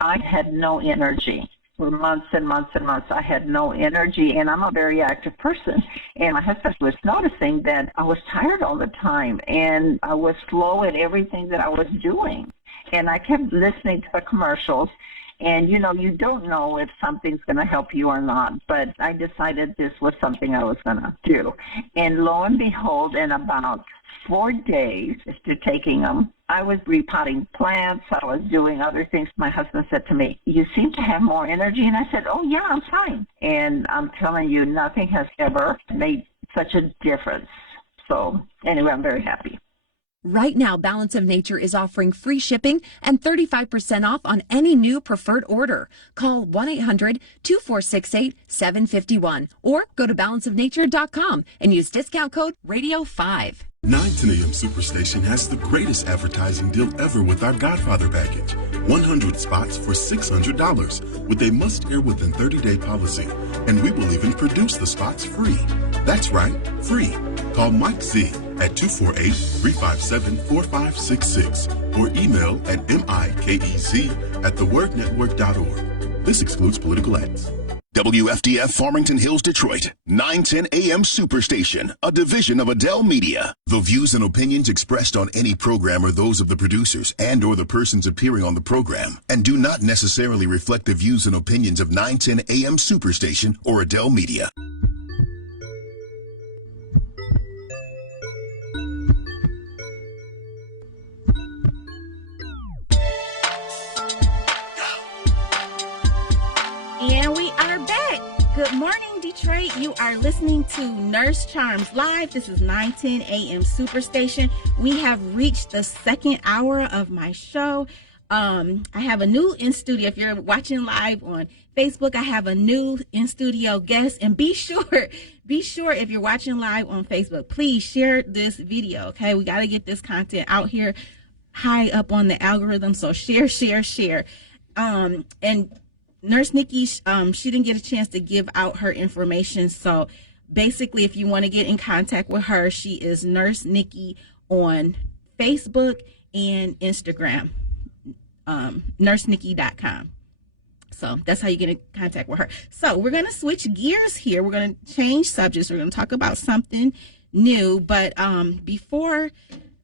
I had no energy for months and months and months. I had no energy, and I'm a very active person. And my husband was noticing that I was tired all the time, and I was slow at everything that I was doing. And I kept listening to the commercials. And, you know, you don't know if something's going to help you or not, but I decided this was something I was going to do. And lo and behold, in about 4 days after taking them, I was repotting plants. I was doing other things. My husband said to me, "You seem to have more energy." And I said, "Oh, yeah, I'm fine." And I'm telling you, nothing has ever made such a difference. So anyway, I'm very happy. Right now, Balance of Nature is offering free shipping and 35% off on any new preferred order. Call 1-800-2468-751 or go to balanceofnature.com and use discount code RADIO5. 910 AM Superstation has the greatest advertising deal ever with our Godfather package. 100 spots for $600 with a must-air within 30-day policy. And we will even produce the spots free. That's right, free. Call Mike Z at 248-357-4566 or email at mikez@thewordnetwork.org. This excludes political ads. WFDF Farmington Hills, Detroit, 910 AM Superstation, a division of Adele Media. The views and opinions expressed on any program are those of the producers and or the persons appearing on the program and do not necessarily reflect the views and opinions of 910 AM Superstation or Adele Media. And we are back. Good morning, Detroit. You are listening to Nurse Charms Live. This is 910 AM Superstation. We have reached the second hour of my show. I have a new in-studio. If you're watching live on Facebook, I have a new in-studio guest. And be sure if you're watching live on Facebook, please share this video, okay? We got to get this content out here high up on the algorithm. So share. And Nurse Nicky, she didn't get a chance to give out her information. So basically, if you want to get in contact with her, she is Nurse Nicky on Facebook and Instagram, nursenicky.com. So that's how you get in contact with her. So we're going to switch gears here. We're going to change subjects. We're going to talk about something new. But before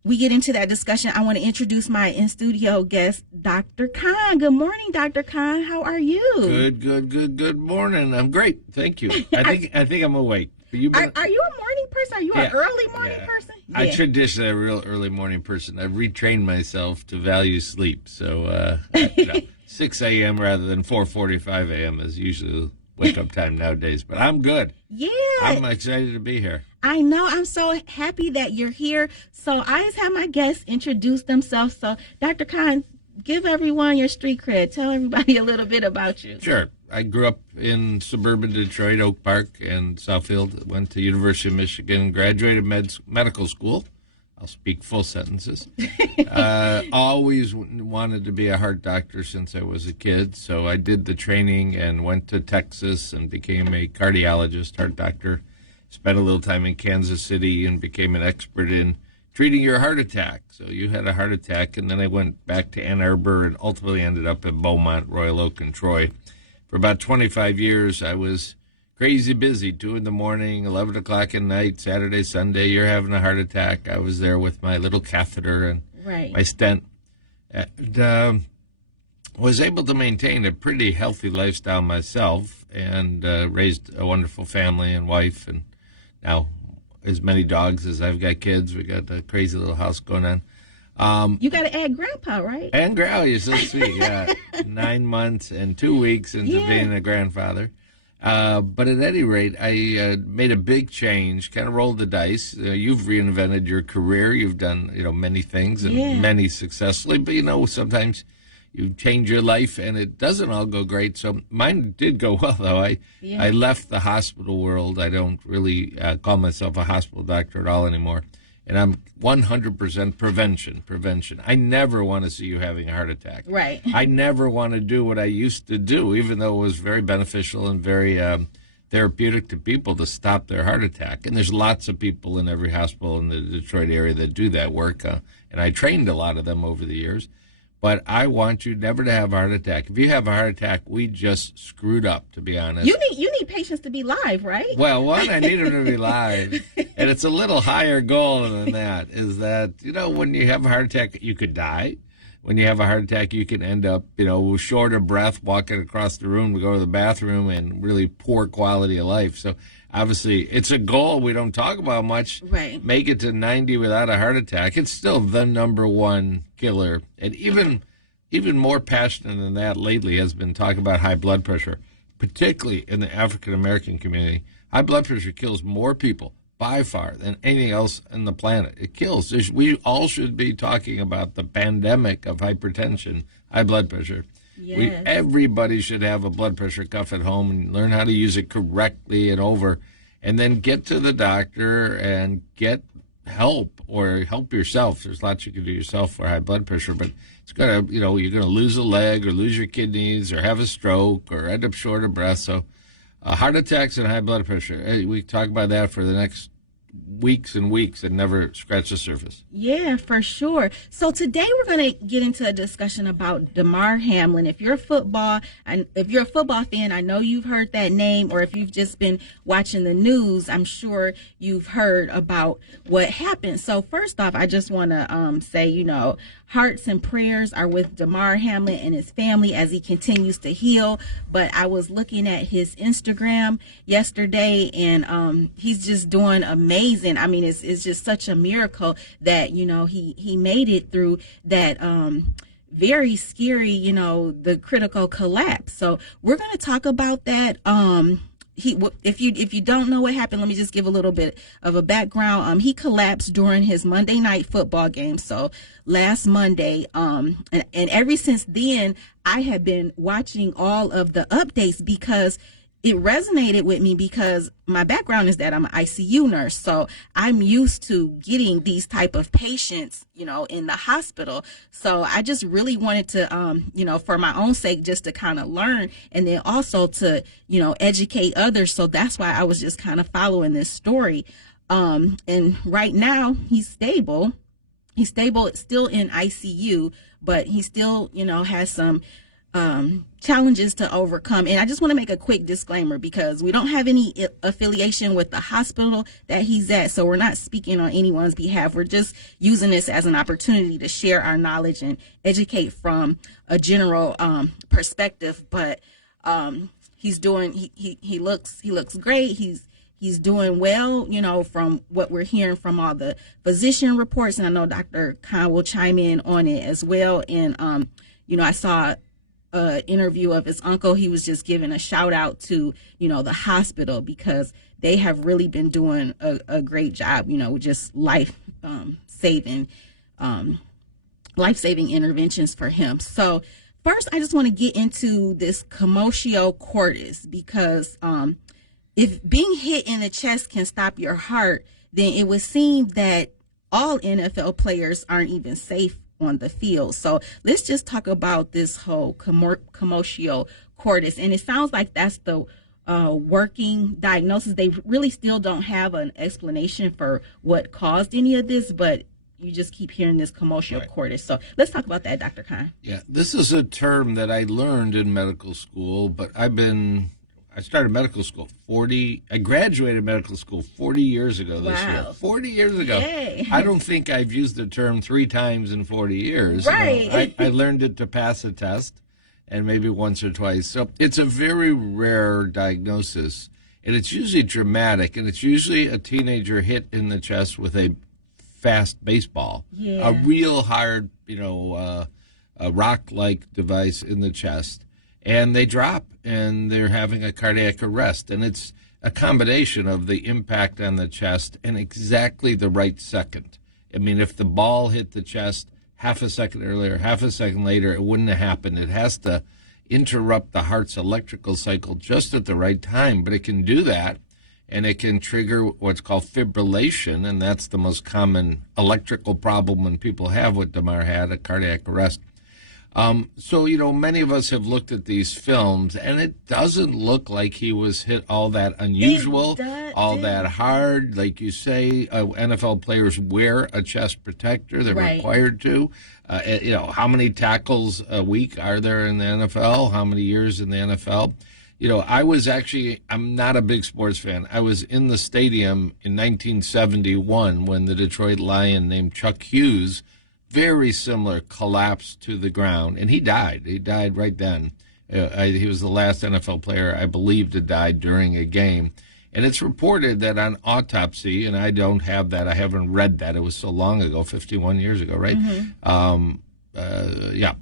we get into that discussion, I want to introduce my in-studio guest, Dr. Khan. Good morning, Dr. Khan. How are you? Good morning. I'm great. Thank you. I think I'm awake. Are you a morning person? Are you an early morning person? I'm traditionally a real early morning person. I've retrained myself to value sleep. So 6 a.m. rather than 4:45 a.m. is usually the wake-up time nowadays. But I'm good. Yeah. I'm excited to be here. I know. I'm so happy that you're here. So I just have my guests introduce themselves. So Dr. Khan, give everyone your street cred. Tell everybody a little bit about you. Sure. I grew up in suburban Detroit, Oak Park and Southfield. Went to University of Michigan, graduated medical school. I'll speak full sentences. Always wanted to be a heart doctor since I was a kid, so I did the training and went to Texas and became a cardiologist, heart doctor. Spent a little time in Kansas City and became an expert in treating your heart attack. So you had a heart attack, and then I went back to Ann Arbor and ultimately ended up at Beaumont, Royal Oak, and Troy. For about 25 years, I was crazy busy, 2 in the morning, 11 o'clock at night, Saturday, Sunday, you're having a heart attack. I was there with my little catheter and my stent. And, was able to maintain a pretty healthy lifestyle myself and raised a wonderful family and wife, and now as many dogs as I've got kids. We got a crazy little house going on. You got to add Grandpa, right? And Grandpa, you're so sweet. Yeah, 9 months and 2 weeks into being a grandfather. But at any rate, I made a big change, kind of rolled the dice. You've reinvented your career. You've done, many things and many successfully. But, sometimes you change your life and it doesn't all go great. So mine did go well, though. I left the hospital world. I don't really call myself a hospital doctor at all anymore. And I'm 100% prevention. I never want to see you having a heart attack. Right. I never want to do what I used to do, even though it was very beneficial and very therapeutic to people to stop their heart attack. And there's lots of people in every hospital in the Detroit area that do that work. And I trained a lot of them over the years. But I want you never to have a heart attack. If you have a heart attack, we just screwed up, to be honest. You need patients to be live, right? Well, one, I need them to be live. And it's a little higher goal than that, is that, when you have a heart attack, you could die. When you have a heart attack, you can end up, short of breath, walking across the room to go to the bathroom, and really poor quality of life. So obviously, it's a goal we don't talk about much. Right. Make it to 90 without a heart attack. It's still the number one killer. And even more passionate than that lately has been talking about high blood pressure, particularly in the African-American community. High blood pressure kills more people by far than anything else on the planet. It kills. We all should be talking about the pandemic of hypertension, high blood pressure. Yes. Everybody should have a blood pressure cuff at home and learn how to use it correctly and then get to the doctor and get help or help yourself. There's lots you can do yourself for high blood pressure, but it's going to, you're going to lose a leg or lose your kidneys or have a stroke or end up short of breath. So heart attacks and high blood pressure, we talk about that for the next weeks and weeks and never scratch the surface. Yeah, for sure. So today we're going to get into a discussion about Damar Hamlin. If you're a football fan, I know you've heard that name, or if you've just been watching the news, I'm sure you've heard about what happened. So first off, I just want to say, hearts and prayers are with Damar Hamlin and his family as he continues to heal. But I was looking at his Instagram yesterday, and he's just doing amazing. I mean, it's just such a miracle that, he made it through that very scary, the critical collapse. So we're going to talk about that. If you don't know what happened, let me just give a little bit of a background. He collapsed during his Monday night football game. So last Monday, and ever since then, I have been watching all of the updates because it resonated with me, because my background is that I'm an ICU nurse. So I'm used to getting these type of patients, in the hospital. So I just really wanted to, for my own sake, just to kind of learn, and then also to, educate others. So that's why I was just kind of following this story. And right now he's stable. He's stable, still in ICU, but he still, has some challenges to overcome. And I just want to make a quick disclaimer, because we don't have any affiliation with the hospital that he's at, so we're not speaking on anyone's behalf. We're just using this as an opportunity to share our knowledge and educate from a general perspective. But he's doing he looks great. He's doing well, from what we're hearing from all the physician reports, and I know Dr. Khan will chime in on it as well. And I saw interview of his uncle. He was just giving a shout out to the hospital, because they have really been doing a great job, just life saving interventions for him. So first, I just want to get into this commotio cordis because if being hit in the chest can stop your heart, then it would seem that all NFL players aren't even safe on the field. So let's just talk about this whole commotio cordis. And it sounds like that's the working diagnosis. They really still don't have an explanation for what caused any of this, but you just keep hearing this commotio cordis. So let's talk about that, Dr. Khan. Yeah, this is a term that I learned in medical school, but I started medical school I graduated medical school 40 years ago this year. 40 years ago. Yay. I don't think I've used the term 3 times in 40 years. Right. I learned it to pass a test and maybe once or twice. So it's a very rare diagnosis, and it's usually dramatic, and it's usually a teenager hit in the chest with a fast baseball. Yeah. A real hard, a rock-like device in the chest. And they drop, and they're having a cardiac arrest. And it's a combination of the impact on the chest and exactly the right second. I mean, if the ball hit the chest half a second earlier, half a second later, it wouldn't have happened. It has to interrupt the heart's electrical cycle just at the right time. But it can do that, and it can trigger what's called fibrillation, and that's the most common electrical problem when people have what Damar had, a cardiac arrest. So, many of us have looked at these films, and it doesn't look like he was hit all that unusual, all that hard. Like you say, NFL players wear a chest protector. They're required to. How many tackles a week are there in the NFL? How many years in the NFL? I'm not a big sports fan. I was in the stadium in 1971 when the Detroit Lion named Chuck Hughes, very similar, collapsed to the ground, and he died. He died right then. He was the last NFL player, I believe, to die during a game. And it's reported that on autopsy, and I don't have that, I haven't read that. It was so long ago, 51 years ago, right? Mm-hmm.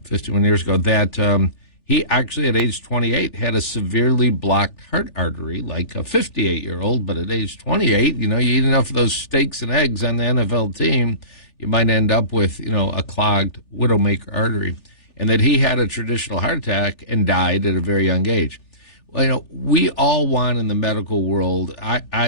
51 years ago, that he actually, at age 28, had a severely blocked heart artery, like a 58-year-old. But at age 28, you eat enough of those steaks and eggs on the NFL team, you might end up with, a clogged widowmaker artery. And that he had a traditional heart attack and died at a very young age. Well, we all want in the medical world,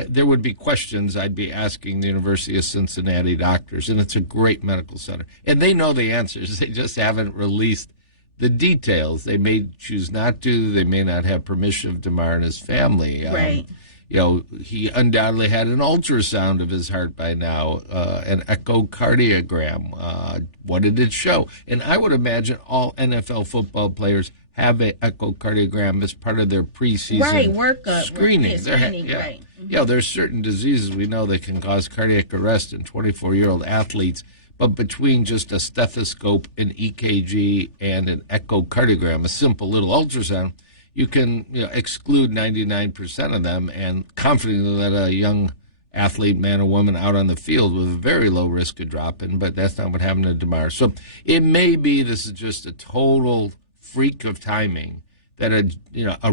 there would be questions I'd be asking the University of Cincinnati doctors, and it's a great medical center. And they know the answers. They just haven't released the details. They may choose not to. They may not have permission of Damar and his family. Right. He undoubtedly had an ultrasound of his heart by now, an echocardiogram. What did it show? And I would imagine all NFL football players have an echocardiogram as part of their preseason workup, screening. Right. Yeah, there's certain diseases we know that can cause cardiac arrest in 24-year-old athletes. But between just a stethoscope, an EKG, and an echocardiogram, a simple little ultrasound, you can exclude 99% of them and confidently let a young athlete, man or woman, out on the field with a very low risk of dropping. But that's not what happened to Damar. So it may be this is just a total freak of timing that a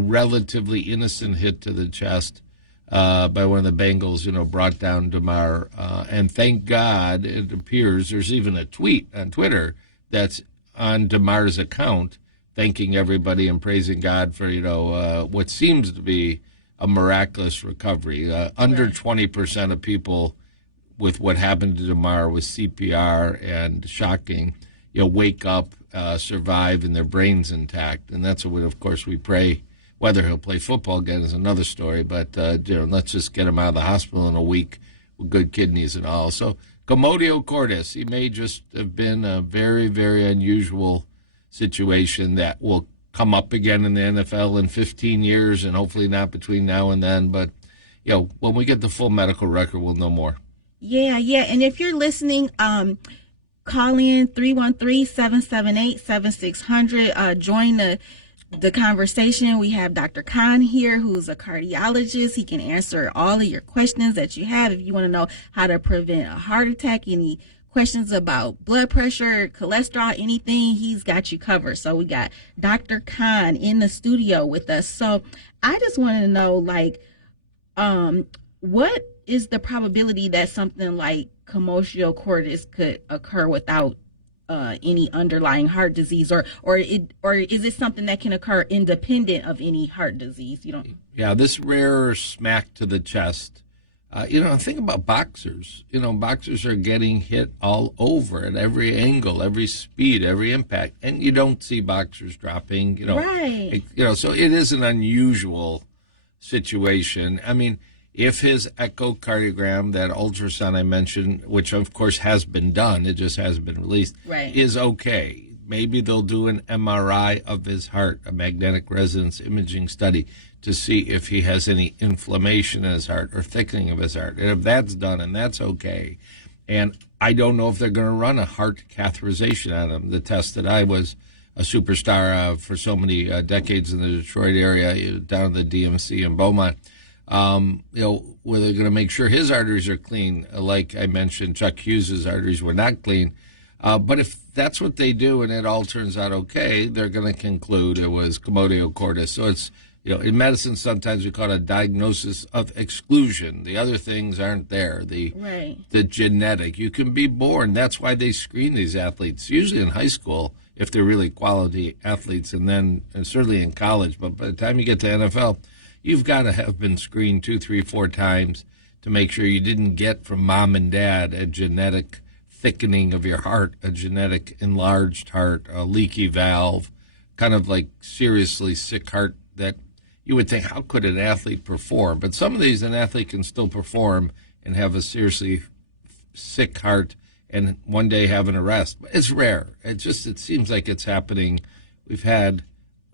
relatively innocent hit to the chest by one of the Bengals, brought down Damar. And thank God, it appears there's even a tweet on Twitter that's on Damar's account, thanking everybody and praising God for, what seems to be a miraculous recovery. Under 20% of people with what happened to Damar with CPR and shocking, wake up, survive, and their brains intact. And that's what, of course, we pray. Whether he'll play football again is another story, but let's just get him out of the hospital in a week with good kidneys and all. So commotio cordis, he may just have been a very, very unusual situation that will come up again in the NFL in 15 years, and hopefully not between now and then. But, when we get the full medical record, we'll know more. Yeah. And if you're listening, call in 313-778-7600. Join the conversation. We have Dr. Khan here, who's a cardiologist. He can answer all of your questions that you have. If you want to know how to prevent a heart attack, any questions about blood pressure, cholesterol, anything, he's got you covered. So we got Dr. Khan in the studio with us. So I just wanted to know, what is the probability that something like commotio cordis could occur without any underlying heart disease, or is it something that can occur independent of any heart disease? You don't. Yeah, this rare smack to the chest. Think about boxers. Boxers are getting hit all over at every angle, every speed, every impact, and you don't see boxers dropping. Right. So it is an unusual situation. I mean, if his echocardiogram, that ultrasound I mentioned, which of course has been done, it just hasn't been released, right, is okay. Maybe they'll do an MRI of his heart, a magnetic resonance imaging study, to see if he has any inflammation in his heart or thickening of his heart. And if that's done, and that's okay. And I don't know if they're going to run a heart catheterization on him. The test that I was a superstar for so many decades in the Detroit area, down at the DMC in Beaumont, where they're going to make sure his arteries are clean. Like I mentioned, Chuck Hughes' arteries were not clean. But if that's what they do and it all turns out okay, they're going to conclude it was commotio cordis. So it's, in medicine, sometimes we call it a diagnosis of exclusion. The other things aren't there. The genetic. You can be born. That's why they screen these athletes, usually in high school, if they're really quality athletes, and certainly in college. But by the time you get to NFL, you've got to have been screened 2, 3, 4 times to make sure you didn't get from mom and dad a genetic thickening of your heart, a genetic enlarged heart, a leaky valve, kind of like seriously sick heart that you would think, how could an athlete perform? But some of these, an athlete can still perform and have a seriously sick heart and one day have an arrest. It's rare. It seems like it's happening. We've had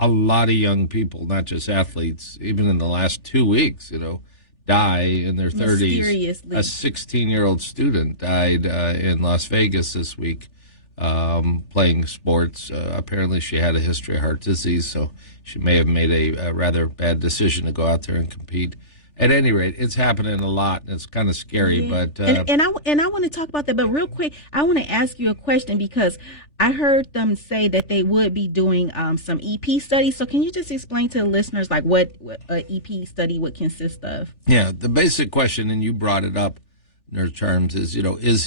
a lot of young people, not just athletes, even in the last 2 weeks, die in their 30s. A 16-year-old student died in Las Vegas this week playing sports. Apparently she had a history of heart disease, so she may have made a rather bad decision to go out there and compete. At any rate, it's happening a lot, and it's kind of scary. Yeah. But and I want to talk about that, but real quick, I want to ask you a question because I heard them say that they would be doing some EP studies. So can you just explain to the listeners like what an EP study would consist of? Yeah, the basic question, and you brought it up, Nurse Charms, is does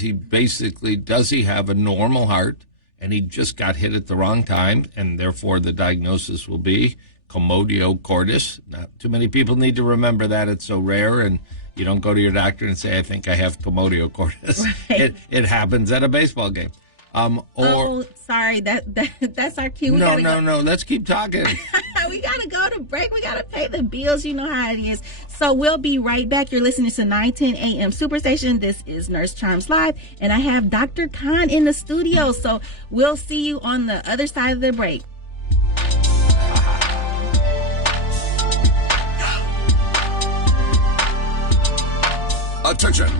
he have a normal heart, and he just got hit at the wrong time, and therefore the diagnosis will be commotio cordis. Not too many people need to remember that. It's so rare, and you don't go to your doctor and say, I think I have commotio cordis. Right. It happens at a baseball game. Sorry, that's our cue. No, let's keep talking. We got to go to break. We got to pay the bills. You know how it is. So we'll be right back. You're listening to 910 AM Superstation. This is Nurse Charms Live, and I have Dr. Khan in the studio. So we'll see you on the other side of the break. Attention!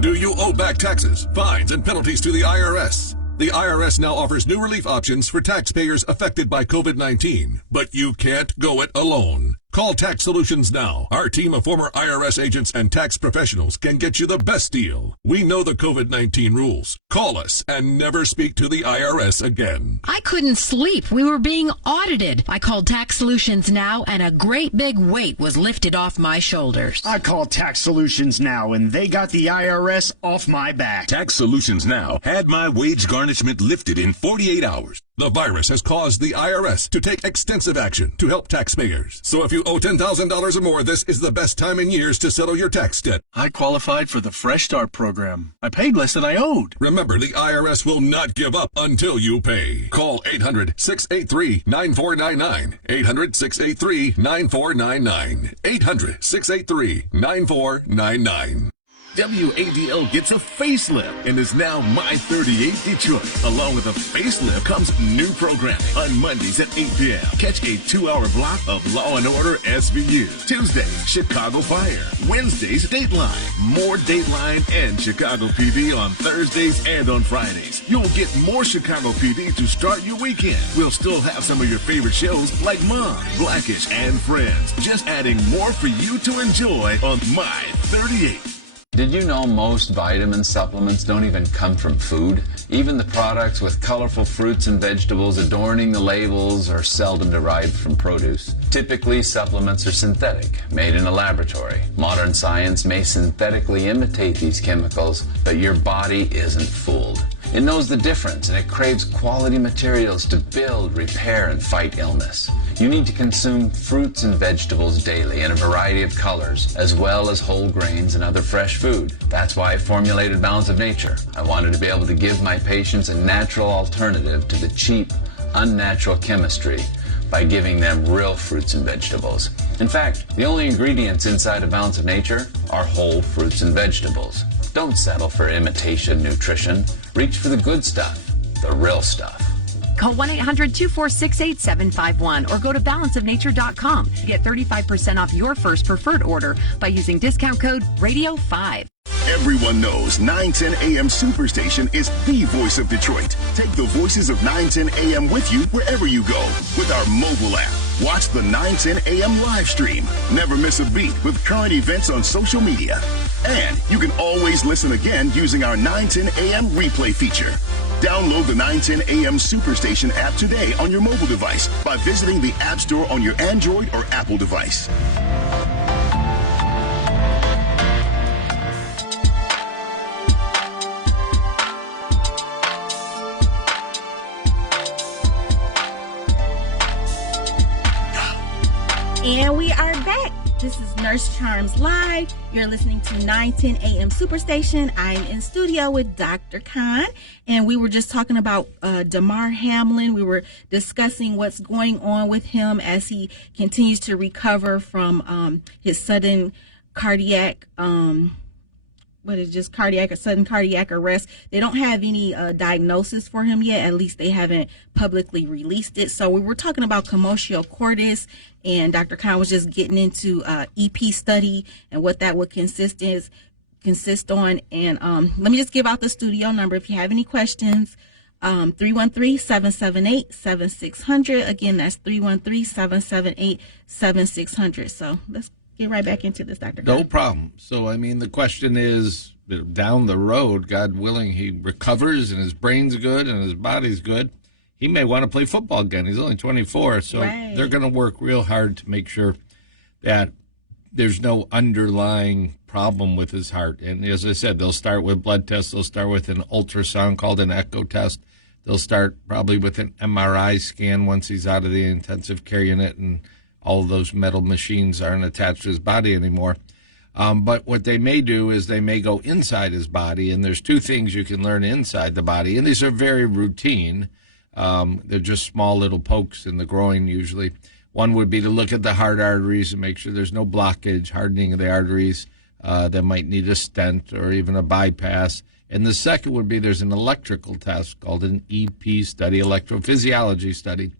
Do you owe back taxes, fines, and penalties to the IRS? The IRS now offers new relief options for taxpayers affected by COVID-19, but you can't go it alone. Call Tax Solutions now. Our team of former IRS agents and tax professionals can get you the best deal. We know the COVID-19 rules. Call us and never speak to the IRS again. I couldn't sleep. We were being audited. I called Tax Solutions now, and a great big weight was lifted off my shoulders. I called Tax Solutions now, and they got the IRS off my back. Tax Solutions now had my wage garnishment lifted in 48 hours. The virus has caused the IRS to take extensive action to help taxpayers. So if you owe $10,000 or more, this is the best time in years to settle your tax debt. I qualified for the Fresh Start program. I paid less than I owed. Remember, the IRS will not give up until you pay. Call 800-683-9499. 800-683-9499. 800-683-9499. WADL gets a facelift and is now My 38 Detroit. Along with a facelift comes new programming. On Mondays at 8 p.m., catch a 2-hour block of Law & Order SVU. Tuesdays, Chicago Fire. Wednesdays, Dateline. More Dateline and Chicago PD on Thursdays and on Fridays. You'll get more Chicago PD to start your weekend. We'll still have some of your favorite shows like Mom, Blackish, and Friends. Just adding more for you to enjoy on My 38. Did you know most vitamin supplements don't even come from food? Even the products with colorful fruits and vegetables adorning the labels are seldom derived from produce. Typically, supplements are synthetic, made in a laboratory. Modern science may synthetically imitate these chemicals, but your body isn't fooled. It knows the difference, and it craves quality materials to build, repair, and fight illness. You need to consume fruits and vegetables daily in a variety of colors, as well as whole grains and other fresh food. That's why I formulated Balance of Nature. I wanted to be able to give my patients a natural alternative to the cheap, unnatural chemistry by giving them real fruits and vegetables. In fact, the only ingredients inside a Balance of Nature are whole fruits and vegetables. Don't settle for imitation nutrition. Reach for the good stuff, the real stuff. Call 1-800-246-8751 or go to balanceofnature.com to get 35% off your first preferred order by using discount code RADIO5. Everyone knows 910 AM Superstation is the voice of Detroit. Take the voices of 910 AM with you wherever you go with our mobile app. Watch the 910 AM live stream. Never miss a beat with current events on social media. And you can always listen again using our 910 AM replay feature. Download the 910 AM Superstation app today on your mobile device by visiting the App Store on your Android or Apple device. And we are back. This is Nurse Charms Live. You're listening to 910 AM Superstation. I'm in studio with Dr. Khan, and we were just talking about Damar Hamlin. We were discussing what's going on with him as he continues to recover from his sudden cardiac sudden cardiac arrest. They don't have any diagnosis for him yet. At least they haven't publicly released it. So we were talking about commotio cordis, and Dr. Khan was just getting into EP study and what that would consist on. And let me just give out the studio number if you have any questions. 313-778-7600. Again, that's 313-778-7600. So let's get right back into this, Dr. No problem. So, I mean, the question is, down the road, God willing, he recovers and his brain's good and his body's good. He may want to play football again. He's only 24, so they're going to work real hard to make sure that there's no underlying problem with his heart. And as I said, they'll start with blood tests. They'll start with an ultrasound called an echo test. They'll start probably with an MRI scan once he's out of the intensive care unit and all of those metal machines aren't attached to his body anymore. But what they may do is they may go inside his body, and there's two things you can learn inside the body, and these are very routine. They're just small little pokes in the groin usually. One would be to look at the heart arteries and make sure there's no blockage, hardening of the arteries that might need a stent or even a bypass. And the second would be there's an electrical test called an EP study, electrophysiology study.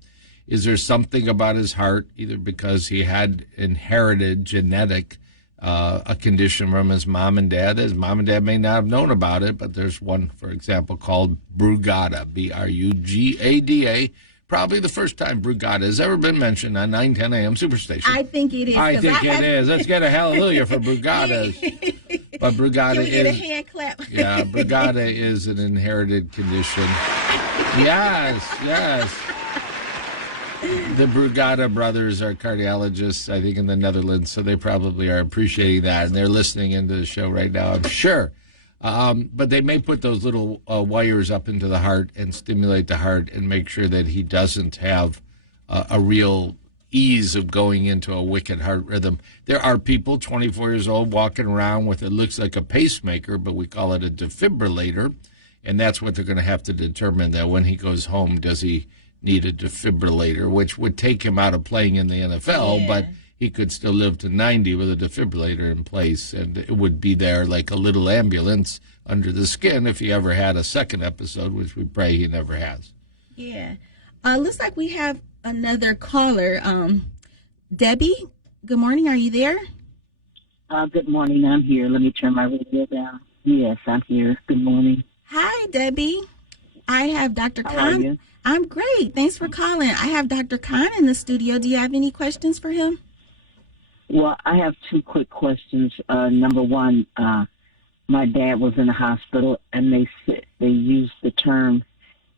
Is there something about his heart, either because he had inherited genetic a condition from his mom and dad? His mom and dad may not have known about it, but there's one, for example, called Brugada, Brugada. Probably the first time Brugada has ever been mentioned on 910 AM Superstation. I think it is. I think it is. Let's get a hallelujah for Brugadas. But Brugada is. Get a hand clap. Yeah, Brugada is an inherited condition. Yes. The Brugada brothers are cardiologists, I think, in the Netherlands, so they probably are appreciating that, and they're listening into the show right now, I'm sure. But they may put those little wires up into the heart and stimulate the heart and make sure that he doesn't have a real ease of going into a wicked heart rhythm. There are people 24 years old walking around with it looks like a pacemaker, but we call it a defibrillator, and that's what they're going to have to determine, that when he goes home, does he need a defibrillator, which would take him out of playing in the NFL, but he could still live to 90 with a defibrillator in place, and it would be there like a little ambulance under the skin if he ever had a second episode, which we pray he never has. Yeah. Looks like we have another caller. Debbie, good morning. Are you there? Good morning. I'm here. Let me turn my radio down. Yes, I'm here. Good morning. Hi, Debbie. I have Dr. How Khan. are you? I'm great. Thanks for calling. I have Dr. Khan in the studio. Do you have any questions for him? Well, I have two quick questions. Number one, my dad was in the hospital, and they used the term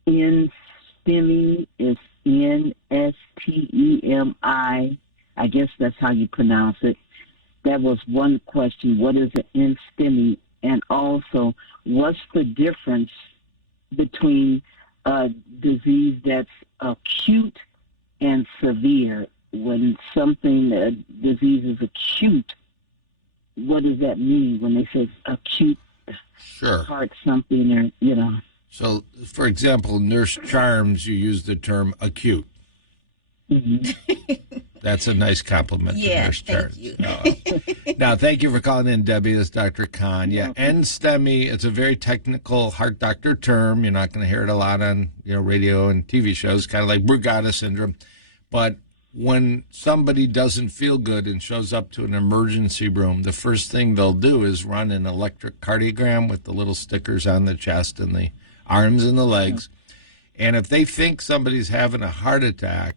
NSTEMI. It's NSTEMI. I guess that's how you pronounce it. That was one question. What is an NSTEMI? And also, what's the difference between disease that's acute and severe. When something disease is acute, what does that mean when they say acute heart something, or So, for example, Nurse Charms, you use the term acute. Mm-hmm. That's a nice compliment to Nurse Charms. Now, thank you for calling in, Debbie. This is Dr. Khan. Yeah, NSTEMI, it's a very technical heart doctor term. You're not going to hear it a lot on radio and TV shows, kind of like Brugada syndrome. But when somebody doesn't feel good and shows up to an emergency room, the first thing they'll do is run an electrocardiogram with the little stickers on the chest and the arms and the legs. And if they think somebody's having a heart attack,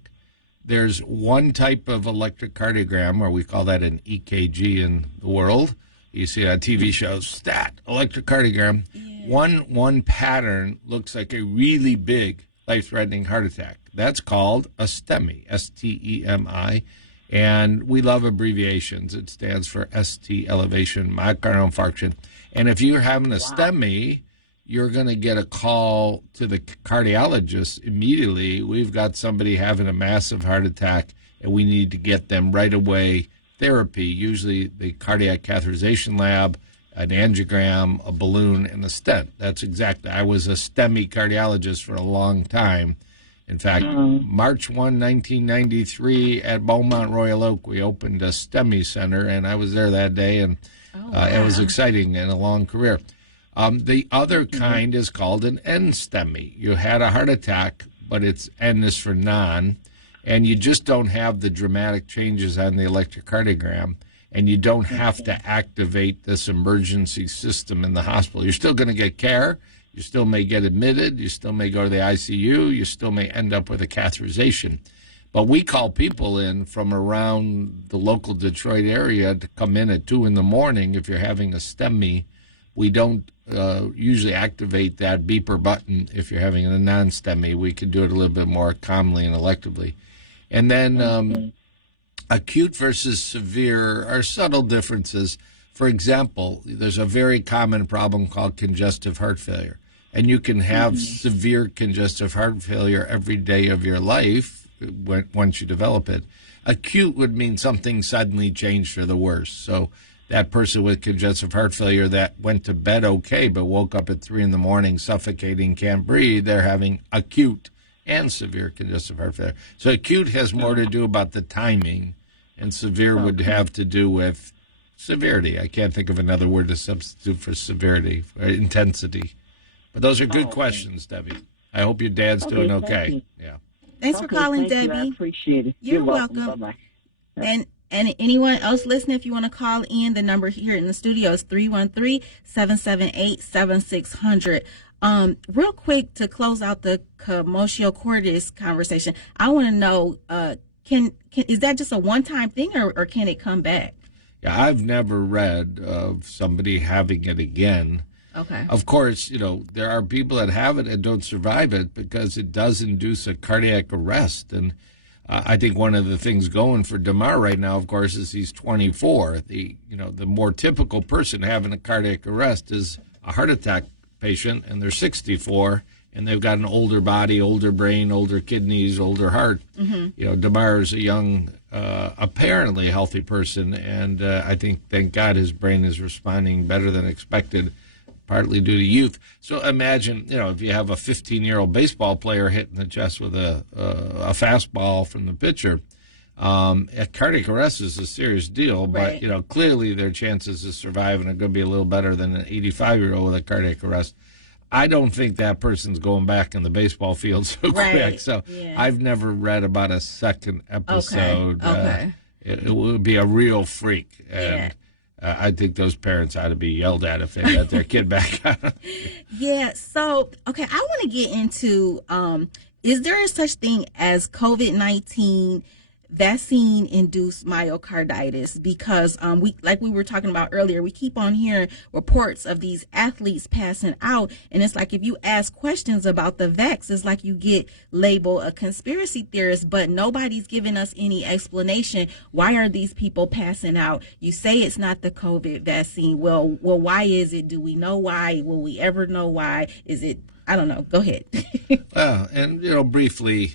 there's one type of electrocardiogram, or we call that an EKG in the world. You see on TV shows, stat, electrocardiogram. One pattern looks like a really big life-threatening heart attack. That's called a STEMI, S-T-E-M-I, and we love abbreviations. It stands for ST elevation myocardial infarction. And if you're having a STEMI, you're going to get a call to the cardiologist immediately. We've got somebody having a massive heart attack, and we need to get them right away therapy, usually the cardiac catheterization lab, an angiogram, a balloon, and a stent. That's exactly. I was a STEMI cardiologist for a long time. In fact, March 1, 1993, at Beaumont Royal Oak, we opened a STEMI center, and I was there that day, and it was exciting and a long career. The other kind is called an NSTEMI. You had a heart attack, but its N is for non, and you just don't have the dramatic changes on the electrocardiogram, and you don't have to activate this emergency system in the hospital. You're still going to get care. You still may get admitted. You still may go to the ICU. You still may end up with a catheterization. But we call people in from around the local Detroit area to come in at 2 in the morning if you're having a STEMI. We don't usually activate that beeper button if you're having a non-STEMI. We can do it a little bit more calmly and electively. And then acute versus severe are subtle differences. For example, there's a very common problem called congestive heart failure. And you can have severe congestive heart failure every day of your life once you develop it. Acute would mean something suddenly changed for the worse. So that person with congestive heart failure that went to bed okay but woke up at 3 in the morning suffocating, can't breathe, they're having acute and severe congestive heart failure. So acute has more to do about the timing, and severe would have to do with severity. I can't think of another word to substitute for severity, or intensity. But those are good questions, Debbie. I hope your dad's doing okay. Yeah. Thanks for calling, Debbie. You. I appreciate it. You're welcome. Bye-bye. And anyone else listening, if you want to call in, the number here in the studio is 313-778-7600. Real quick, to close out the commotio cordis conversation, I want to know, is that just a one-time thing, or can it come back? Yeah, I've never read of somebody having it again. Okay. Of course, there are people that have it and don't survive it because it does induce a cardiac arrest. And I think one of the things going for DeMar right now, of course, is he's 24. The more typical person having a cardiac arrest is a heart attack patient, and they're 64, and they've got an older body, older brain, older kidneys, older heart. Mm-hmm. DeMar is a young, apparently healthy person, and I think, thank God, his brain is responding better than expected, partly due to youth. So imagine, if you have a 15-year-old baseball player hit in the chest with a fastball from the pitcher, a cardiac arrest is a serious deal, but, clearly their chances of surviving are going to be a little better than an 85-year-old with a cardiac arrest. I don't think that person's going back in the baseball field so quick. So I've never read about a second episode. Okay. It would be a real freak. And I think those parents ought to be yelled at if they let their kid back. Yeah. So, okay, I want to get into, is there such thing as COVID-19 vaccine-induced myocarditis? Because like we were talking about earlier, we keep on hearing reports of these athletes passing out, and it's like if you ask questions about the vax, it's like you get labeled a conspiracy theorist, but nobody's giving us any explanation. Why are these people passing out? You say it's not the COVID vaccine. Well, why is it? Do we know why? Will we ever know why? Is it? I don't know. Go ahead. Well, and, briefly,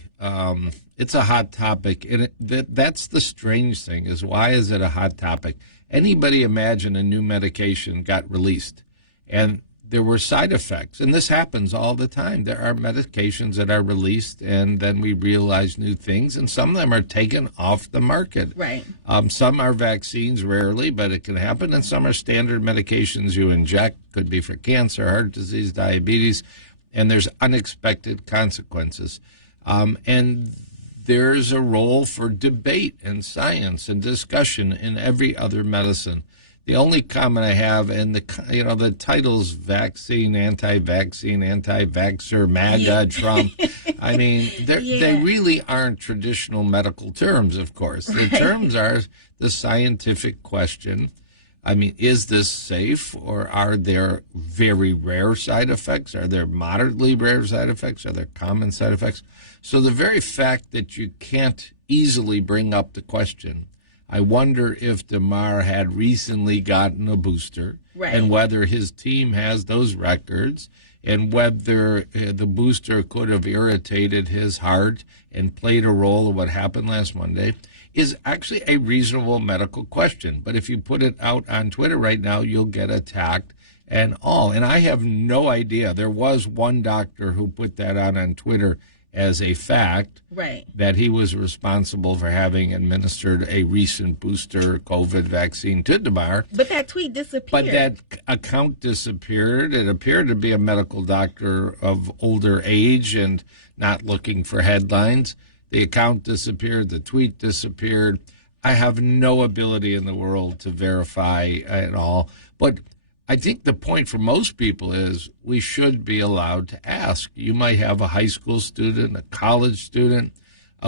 it's a hot topic. And that's the strange thing is why is it a hot topic? Anybody imagine a new medication got released and there were side effects? And this happens all the time. There are medications that are released and then we realize new things, and some of them are taken off the market. Right. Some are vaccines, rarely, but it can happen. And some are standard medications you inject, could be for cancer, heart disease, diabetes, and there's unexpected consequences. And there's a role for debate and science and discussion in every other medicine. The only comment I have, and the titles vaccine, anti-vaccine, anti-vaxxer, MAGA, Trump, I mean, they really aren't traditional medical terms, of course. The terms are the scientific question. I mean, is this safe, or are there very rare side effects? Are there moderately rare side effects? Are there common side effects? So the very fact that you can't easily bring up the question, I wonder if DeMar had recently gotten a booster, and whether his team has those records, and whether the booster could have irritated his heart and played a role in what happened last Monday, is actually a reasonable medical question. But if you put it out on Twitter right now, you'll get attacked and all. And I have no idea. There was one doctor who put that out on Twitter as a fact, that he was responsible for having administered a recent booster COVID vaccine to DeMar. But that tweet disappeared. But that account disappeared. It appeared to be a medical doctor of older age and not looking for headlines. The account disappeared. The tweet disappeared. I have no ability in the world to verify at all. But I think the point for most people is we should be allowed to ask. You might have a high school student, a college student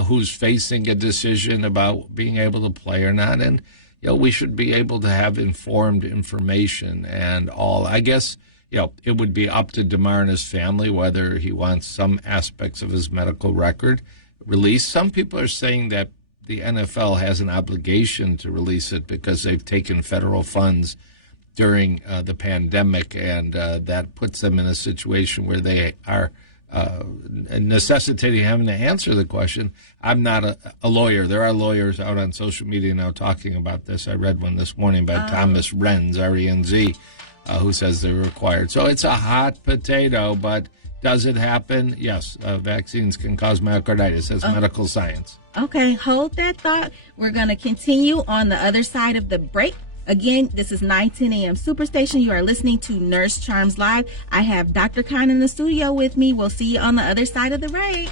who's facing a decision about being able to play or not. And, we should be able to have informed information and all. I guess, it would be up to DeMar and his family whether he wants some aspects of his medical record released. Some people are saying that the NFL has an obligation to release it because they've taken federal funds during the pandemic, and that puts them in a situation where they are necessitating having to answer the question. I'm not a lawyer. There are lawyers out on social media now talking about this. I read one this morning by Thomas Renz, R-E-N-Z, who says they're required. So it's a hot potato, but does it happen? Yes. Vaccines can cause myocarditis. That's medical science. Okay, hold that thought. We're going to continue on the other side of the break. Again, this is 9:10 a.m. Superstation. You are listening to Nurse Charms Live. I have Dr. Khan in the studio with me. We'll see you on the other side of the break.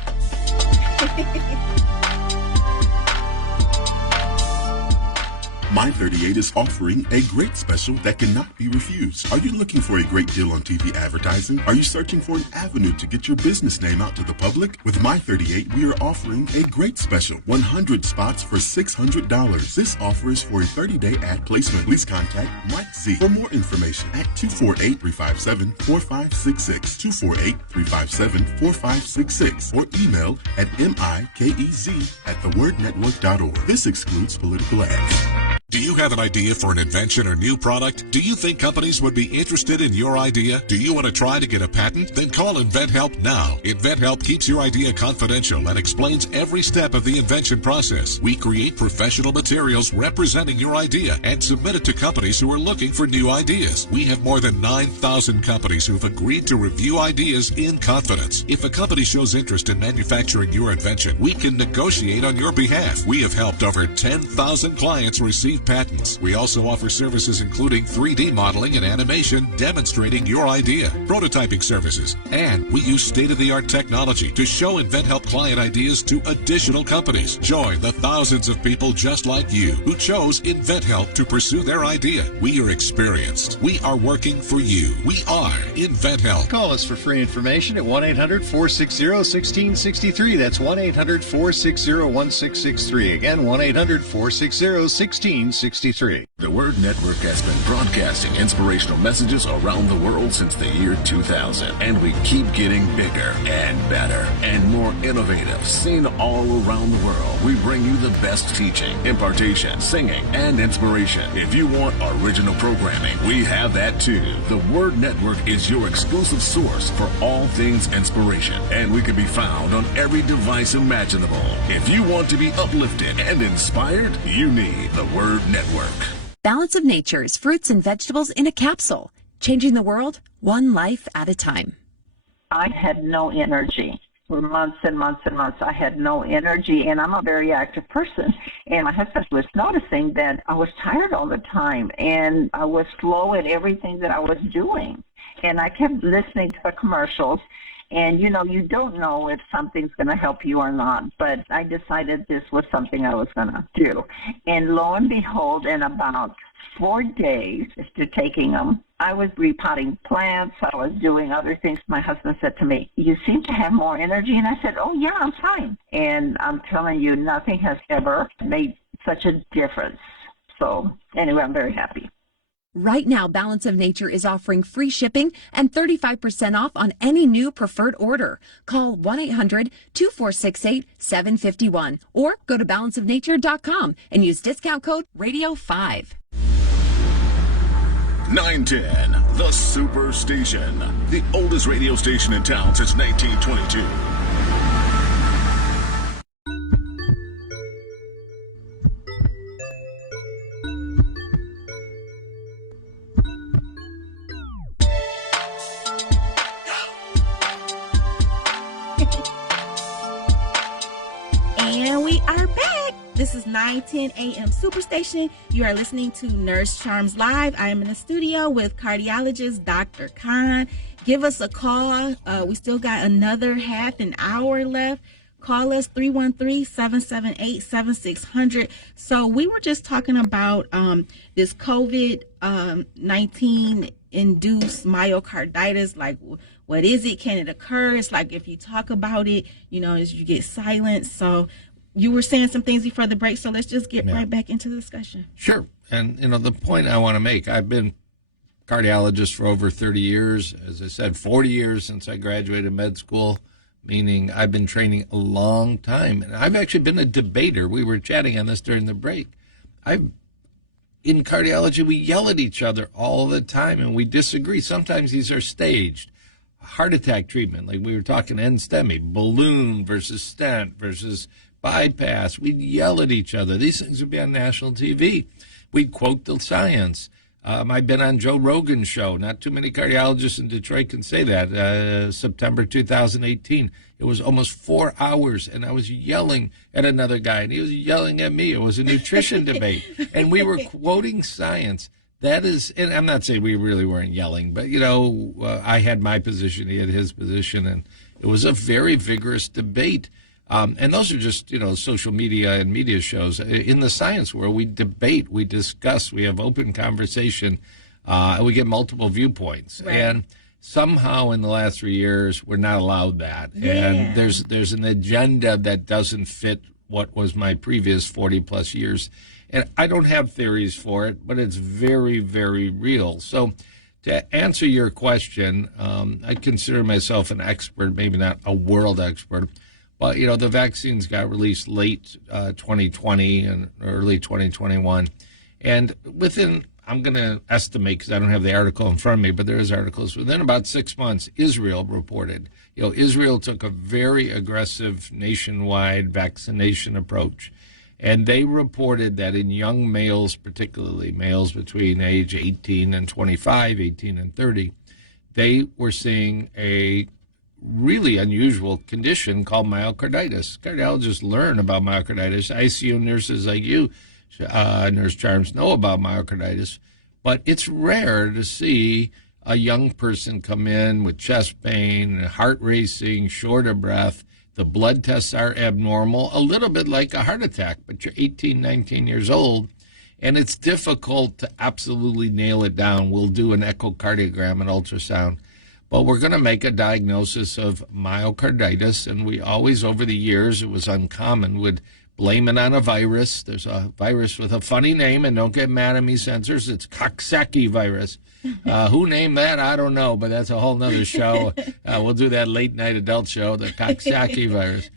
My38 is offering a great special that cannot be refused. Are you looking for a great deal on TV advertising? Are you searching for an avenue to get your business name out to the public? With My38, we are offering a great special. 100 spots for $600. This offer is for a 30-day ad placement. Please contact Mike Z for more information at 248-357-4566, 248-357-4566, or email at mikez@thewordnetwork.org. This excludes political ads. Do you have an idea for an invention or new product? Do you think companies would be interested in your idea? Do you want to try to get a patent? Then call InventHelp now. InventHelp keeps your idea confidential and explains every step of the invention process. We create professional materials representing your idea and submit it to companies who are looking for new ideas. We have more than 9,000 companies who've agreed to review ideas in confidence. If a company shows interest in manufacturing your invention, we can negotiate on your behalf. We have helped over 10,000 clients receive patents. We also offer services including 3D modeling and animation demonstrating your idea, prototyping services, and we use state-of-the-art technology to show InventHelp client ideas to additional companies. Join the thousands of people just like you who chose InventHelp to pursue their idea. We are experienced. We are working for you. We are InventHelp. Call us for free information at 1-800-460-1663. That's 1-800-460-1663. Again, 1-800-460-1663. The Word Network has been broadcasting inspirational messages around the world since the year 2000, and we keep getting bigger and better and more innovative. Seen all around the world, we bring you the best teaching, impartation, singing, and inspiration. If you want original programming, we have that too. The Word Network is your exclusive source for all things inspiration, and we can be found on every device imaginable. If you want to be uplifted and inspired, you need the Word Network. Balance of Nature's fruits and vegetables in a capsule, changing the world one life at a time. I had no energy for months and months and months. I had no energy, and I'm a very active person. And my husband was noticing that I was tired all the time, and I was slow at everything that I was doing. And I kept listening to the commercials. And, you know, you don't know if something's going to help you or not, but I decided this was something I was going to do. And lo and behold, in about 4 days after taking them, I was repotting plants. I was doing other things. My husband said to me, "You seem to have more energy." And I said, "Oh, yeah, I'm fine." And I'm telling you, nothing has ever made such a difference. So anyway, I'm very happy. Right now, Balance of Nature is offering free shipping and 35% off on any new preferred order. Call 1-800-2468-751 or go to balanceofnature.com and use discount code RADIO5. 910, the Superstation, the oldest radio station in town since 1922. And we are back. This is 910 AM Superstation. You are listening to Nurse Charms Live. I am in the studio with cardiologist Dr. Khan. Give us a call. We still got another half an hour left. Call us 313-778-7600. So we were just talking about this COVID-19 induced myocarditis. Like, what is it? Can it occur? It's like if you talk about it, you know, as you get silent. So you were saying some things before the break, so let's just get right back into the discussion. Sure. And, you know, the point I want to make, I've been cardiologist for over 30 years. As I said, 40 years since I graduated med school, meaning I've been training a long time. And I've actually been a debater. We were chatting on this during the break. In cardiology, we yell at each other all the time, and we disagree. Sometimes these are staged. Heart attack treatment, like we were talking NSTEMI, balloon versus stent versus bypass. We'd yell at each other. These things would be on national TV. We'd quote the science. I've been on Joe Rogan's show. Not too many cardiologists in Detroit can say that. September 2018. It was almost 4 hours, and I was yelling at another guy, and he was yelling at me. It was a nutrition debate, and we were quoting science. That is, and I'm not saying we really weren't yelling, but, you know, I had my position, he had his position, and it was a very vigorous debate. And those are just, you know, social media and media shows. In the science world, we debate, we discuss, we have open conversation, we get multiple viewpoints. Right. And somehow in the last 3 years, we're not allowed that. Yeah. And there's an agenda that doesn't fit what was my previous 40-plus years. And I don't have theories for it, but it's very, very real. So to answer your question, I consider myself an expert, maybe not a world expert. But, you know, the vaccines got released late 2020 and early 2021. And within, I'm going to estimate because I don't have the article in front of me, but there is articles. Within about 6 months, Israel reported. You know, Israel took a very aggressive nationwide vaccination approach. And they reported that in young males, particularly males between age 18 and 25, 18 and 30, they were seeing a really unusual condition called myocarditis. Cardiologists learn about myocarditis. ICU nurses like you, Nurse Charms, know about myocarditis. But it's rare to see a young person come in with chest pain, heart racing, short of breath. The blood tests are abnormal, a little bit like a heart attack, but you're 18, 19 years old, and it's difficult to absolutely nail it down. We'll do an echocardiogram and ultrasound, but we're going to make a diagnosis of myocarditis, and we always, over the years, it was uncommon, would blame it on a virus. There's a virus with a funny name, and don't get mad at me, censors. It's Coxsackie virus. Who named that? I don't know, but that's a whole nother show. We'll do that late night adult show, the Coxsackie virus,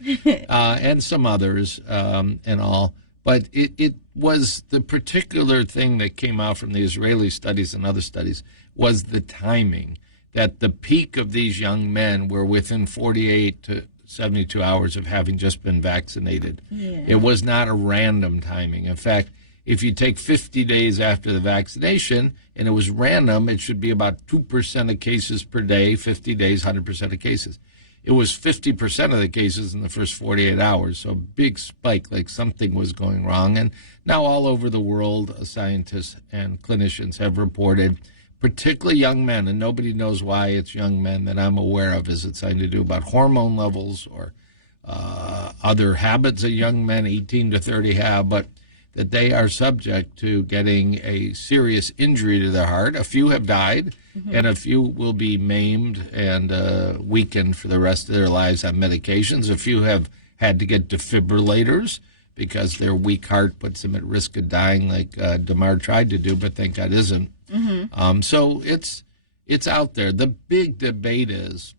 and some others and all. But it was the particular thing that came out from the Israeli studies and other studies was the timing, that the peak of these young men were within 48 to 72 hours of having just been vaccinated. Yeah. It was not a random timing. In fact, if you take 50 days after the vaccination and it was random, it should be about 2% of cases per day, 50 days, 100% of cases. It was 50% of the cases in the first 48 hours, so a big spike, like something was going wrong. And now all over the world, scientists and clinicians have reported, particularly young men, and nobody knows why it's young men that I'm aware of. Is it something to do about hormone levels or other habits that young men 18 to 30 have, but that they are subject to getting a serious injury to their heart. A few have died, and a few will be maimed and weakened for the rest of their lives on medications. A few have had to get defibrillators because their weak heart puts them at risk of dying, like DeMar tried to do, but thank God isn't. So it's out there. The big debate is,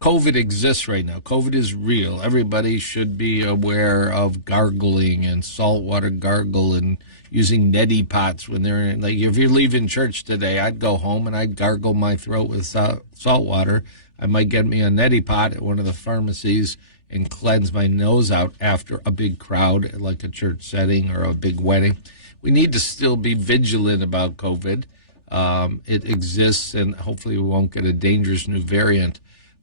COVID exists right now. COVID is real. Everybody should be aware of gargling and saltwater gargle and using neti pots when they're in, like, if you're leaving church today, I'd go home and I'd gargle my throat with salt water. I might get me a neti pot at one of the pharmacies and cleanse my nose out after a big crowd, like a church setting or a big wedding. We need to still be vigilant about COVID. It exists, and hopefully we won't get a dangerous new variant.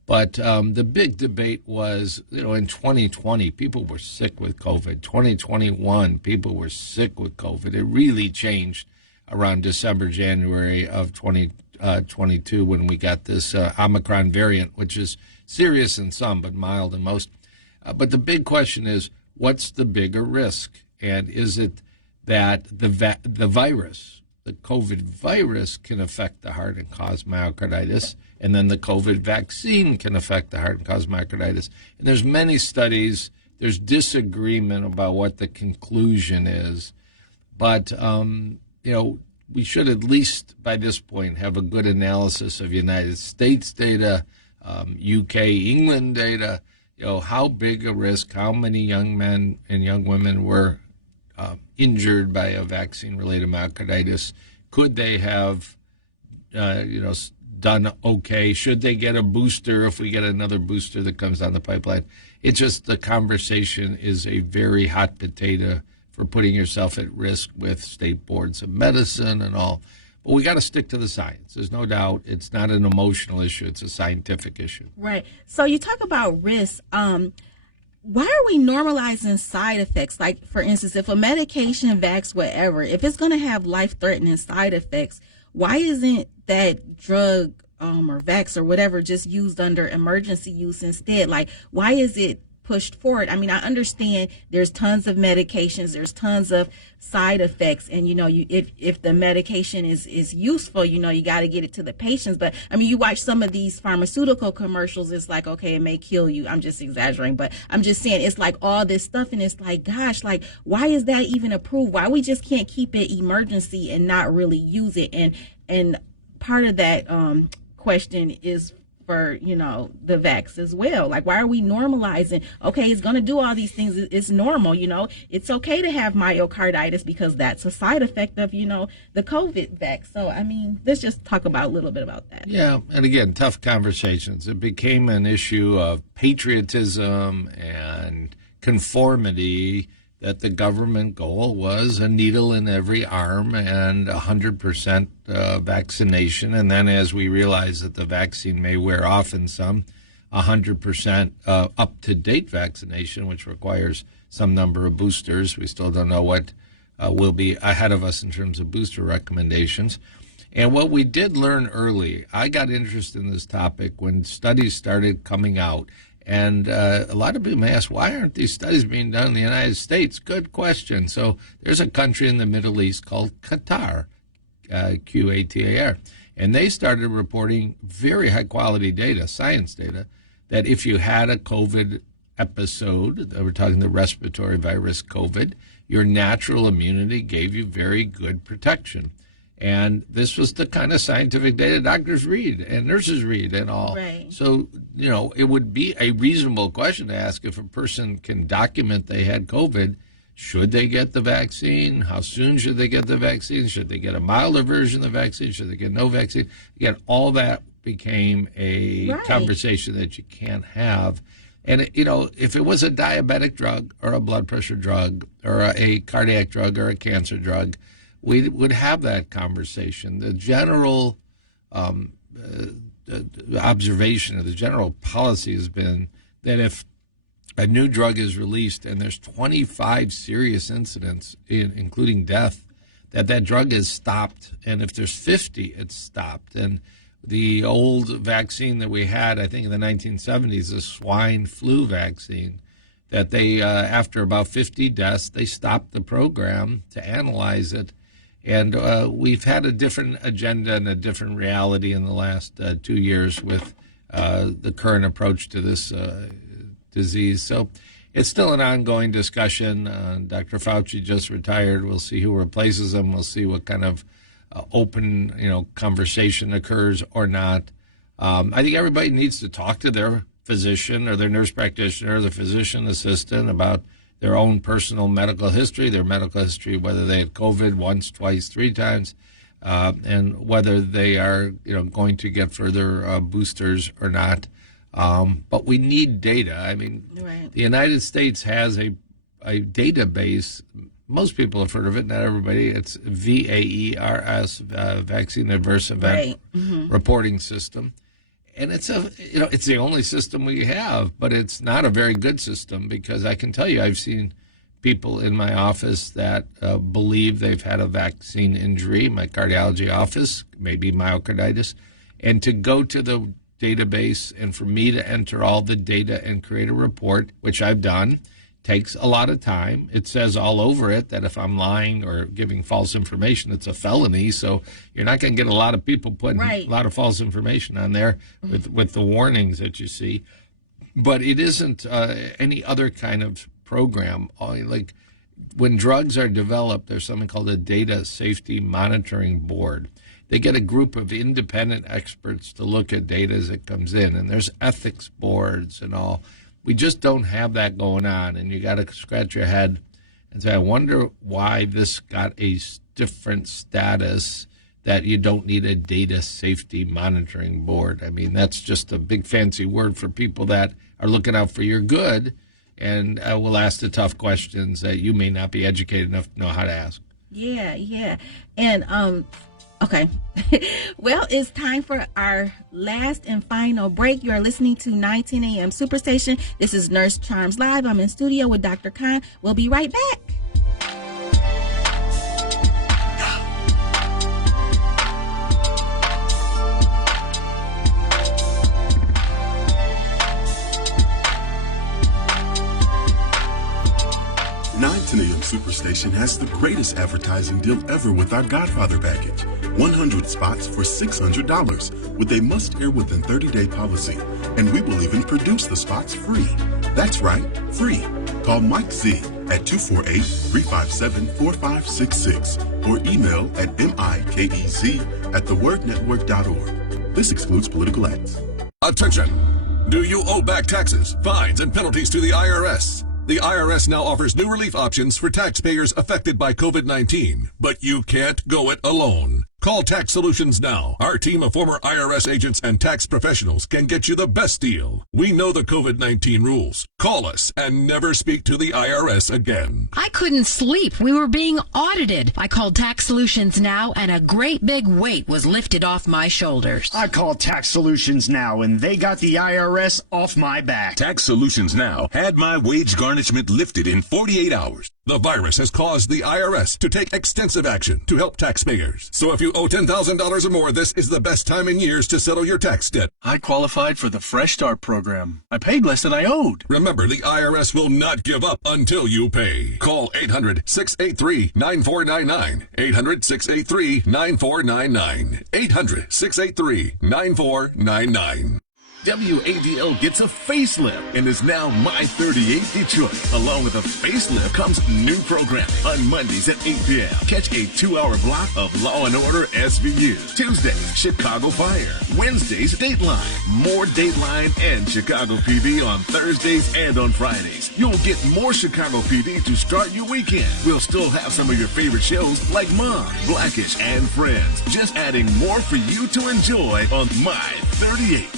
But the big debate was, in 2020, people were sick with COVID. 2021, people were sick with COVID. It really changed around December, January of 2022 when we got this Omicron variant, which is serious in some, but mild in most. But the big question is, what's the bigger risk? And is it that the virus, the COVID virus, can affect the heart and cause myocarditis, and then the COVID vaccine can affect the heart and cause myocarditis? And there's many studies. There's disagreement about what the conclusion is. But, we should at least by this point have a good analysis of United States data, UK, England data, how big a risk, how many young men and young women were injured by a vaccine-related myocarditis. Could they have, done okay? Should they get a booster if we get another booster that comes down the pipeline? It's just the conversation is a very hot potato for putting yourself at risk with state boards of medicine and all. But we got to stick to the science. There's no doubt it's not an emotional issue. It's a scientific issue. Right. So you talk about risk. Why are we normalizing side effects? Like, for instance, if a medication, vax, whatever, if it's going to have life-threatening side effects, why isn't that drug or vax or whatever just used under emergency use instead? Like, why is it pushed forward? I mean, I understand there's tons of medications, there's tons of side effects, and if the medication is useful, you got to get it to the patients. But I mean, you watch some of these pharmaceutical commercials, it's like, okay, it may kill you. I'm just exaggerating, but I'm just saying it's like all this stuff, and it's like, gosh, like, why is that even approved? Why we just can't keep it emergency and not really use it? And part of that question is for the vax as well. Like, why are we normalizing, okay, it's going to do all these things, it's normal, it's okay to have myocarditis because that's a side effect of the COVID vax. So I mean, let's just talk about a little bit about that. Yeah, and again, tough conversations. It became an issue of patriotism and conformity, that the government goal was a needle in every arm and 100% vaccination. And then as we realize that the vaccine may wear off in some, 100% up-to-date vaccination, which requires some number of boosters. We still don't know what will be ahead of us in terms of booster recommendations. And what we did learn early, I got interested in this topic when studies started coming out. And a lot of people may ask, why aren't these studies being done in the United States? Good question. So there's a country in the Middle East called Qatar, Qatar, and they started reporting very high-quality data, science data, that if you had a COVID episode, we're talking the respiratory virus COVID, your natural immunity gave you very good protection. And this was the kind of scientific data doctors read and nurses read and all. Right. So, it would be a reasonable question to ask if a person can document they had COVID. Should they get the vaccine? How soon should they get the vaccine? Should they get a milder version of the vaccine? Should they get no vaccine? Again, all that became a conversation that you can't have. And, if it was a diabetic drug or a blood pressure drug or a cardiac drug or a cancer drug, we would have that conversation. The general observation or the general policy has been that if a new drug is released and there's 25 serious incidents, including death, that drug is stopped. And if there's 50, it's stopped. And the old vaccine that we had, I think in the 1970s, the swine flu vaccine, that they, after about 50 deaths, they stopped the program to analyze it. And we've had a different agenda and a different reality in the last 2 years with the current approach to this disease. So it's still an ongoing discussion. Dr. Fauci just retired. We'll see who replaces him. We'll see what kind of open, conversation occurs or not. I think everybody needs to talk to their physician or their nurse practitioner or the physician assistant about their own personal medical history, whether they had COVID once, twice, 3 times, and whether they are, going to get further boosters or not. But we need data. I mean, The United States has a database. Most people have heard of it, not everybody. It's VAERS, Vaccine Adverse Event Reporting System. And it's it's the only system we have, but it's not a very good system because I can tell you I've seen people in my office that believe they've had a vaccine injury, my cardiology office, maybe myocarditis, and to go to the database and for me to enter all the data and create a report, which I've done, takes a lot of time. It says all over it that if I'm lying or giving false information, it's a felony. So you're not going to get a lot of people putting a lot of false information on there with the warnings that you see. But it isn't any other kind of program. Like when drugs are developed, there's something called a Data Safety Monitoring Board. They get a group of independent experts to look at data as it comes in, and there's ethics boards and all. We just don't have that going on, and you got to scratch your head and say, I wonder why this got a different status that you don't need a data safety monitoring board. I mean, that's just a big fancy word for people that are looking out for your good and will ask the tough questions that you may not be educated enough to know how to ask. Yeah. And, okay. Well, it's time for our last and final break. You're listening to 910 AM Superstation. This is Nurse Charms Live. I'm in studio with Dr. Khan. We'll be right back. AM Superstation has the greatest advertising deal ever with our Godfather package. 100 spots for $600 with a must-air within 30-day policy. And we will even produce the spots free. That's right, free. Call Mike Z at 248-357-4566 or email at mikez@thewordnetwork.org. This excludes political ads. Attention! Do you owe back taxes, fines, and penalties to the IRS? The IRS now offers new relief options for taxpayers affected by COVID-19, but you can't go it alone. Call Tax Solutions now. Our team of former IRS agents and tax professionals can get you the best deal. We know the COVID-19 rules. Call us and never speak to the IRS again. I couldn't sleep. We were being audited. I called Tax Solutions now, and a great big weight was lifted off my shoulders. I called Tax Solutions now, and they got the IRS off my back. Tax Solutions now had my wage garnishment lifted in 48 hours. The virus has caused the IRS to take extensive action to help taxpayers. So if you owe $10,000 or more, this is the best time in years to settle your tax debt. I qualified for the Fresh Start program. I paid less than I owed. Remember, the IRS will not give up until you pay. Call 800-683-9499. 800-683-9499. 800-683-9499. WADL gets a facelift and is now My 38 Detroit. Along with a facelift comes new programming. On Mondays at 8 p.m., catch a 2-hour block of Law & Order SVU. Tuesdays, Chicago Fire. Wednesdays, Dateline. More Dateline and Chicago PD on Thursdays and on Fridays. You'll get more Chicago PD to start your weekend. We'll still have some of your favorite shows like Mom, Blackish, and Friends. Just adding more for you to enjoy on My 38.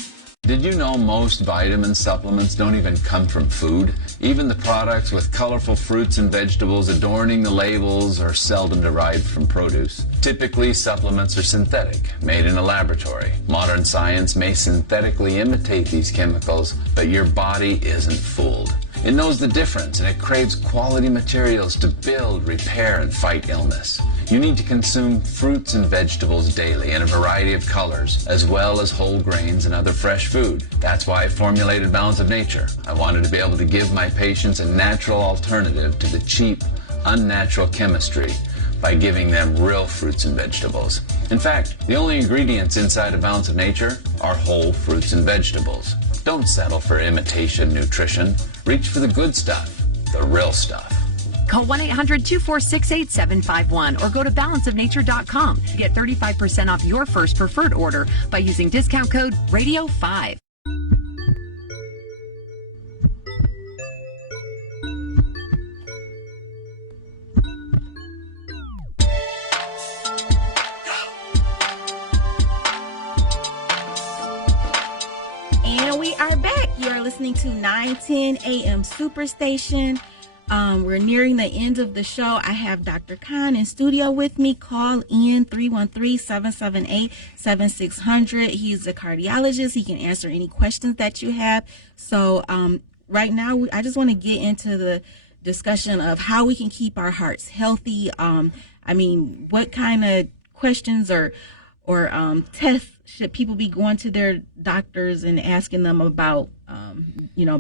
Did you know most vitamin supplements don't even come from food? Even the products with colorful fruits and vegetables adorning the labels are seldom derived from produce. Typically, supplements are synthetic, made in a laboratory. Modern science may synthetically imitate these chemicals, but your body isn't fooled. It knows the difference, and it craves quality materials to build, repair, and fight illness. You need to consume fruits and vegetables daily in a variety of colors, as well as whole grains and other fresh food. That's why I formulated Balance of Nature. I wanted to be able to give my patients a natural alternative to the cheap, unnatural chemistry by giving them real fruits and vegetables. In fact, the only ingredients inside of Balance of Nature are whole fruits and vegetables. Don't settle for imitation nutrition. Reach for the good stuff, the real stuff. Call 1-800-246-8751 or go to balanceofnature.com to get 35% off your first preferred order by using discount code RADIO5. And we are back. You are listening to 910 AM Superstation. We're nearing the end of the show. I have Dr. Khan in studio with me. Call in 313-778-7600. He's a cardiologist. He can answer any questions that you have. So right now, I just want to get into the discussion of how we can keep our hearts healthy. What kind of questions or tests should people be going to their doctors and asking them about,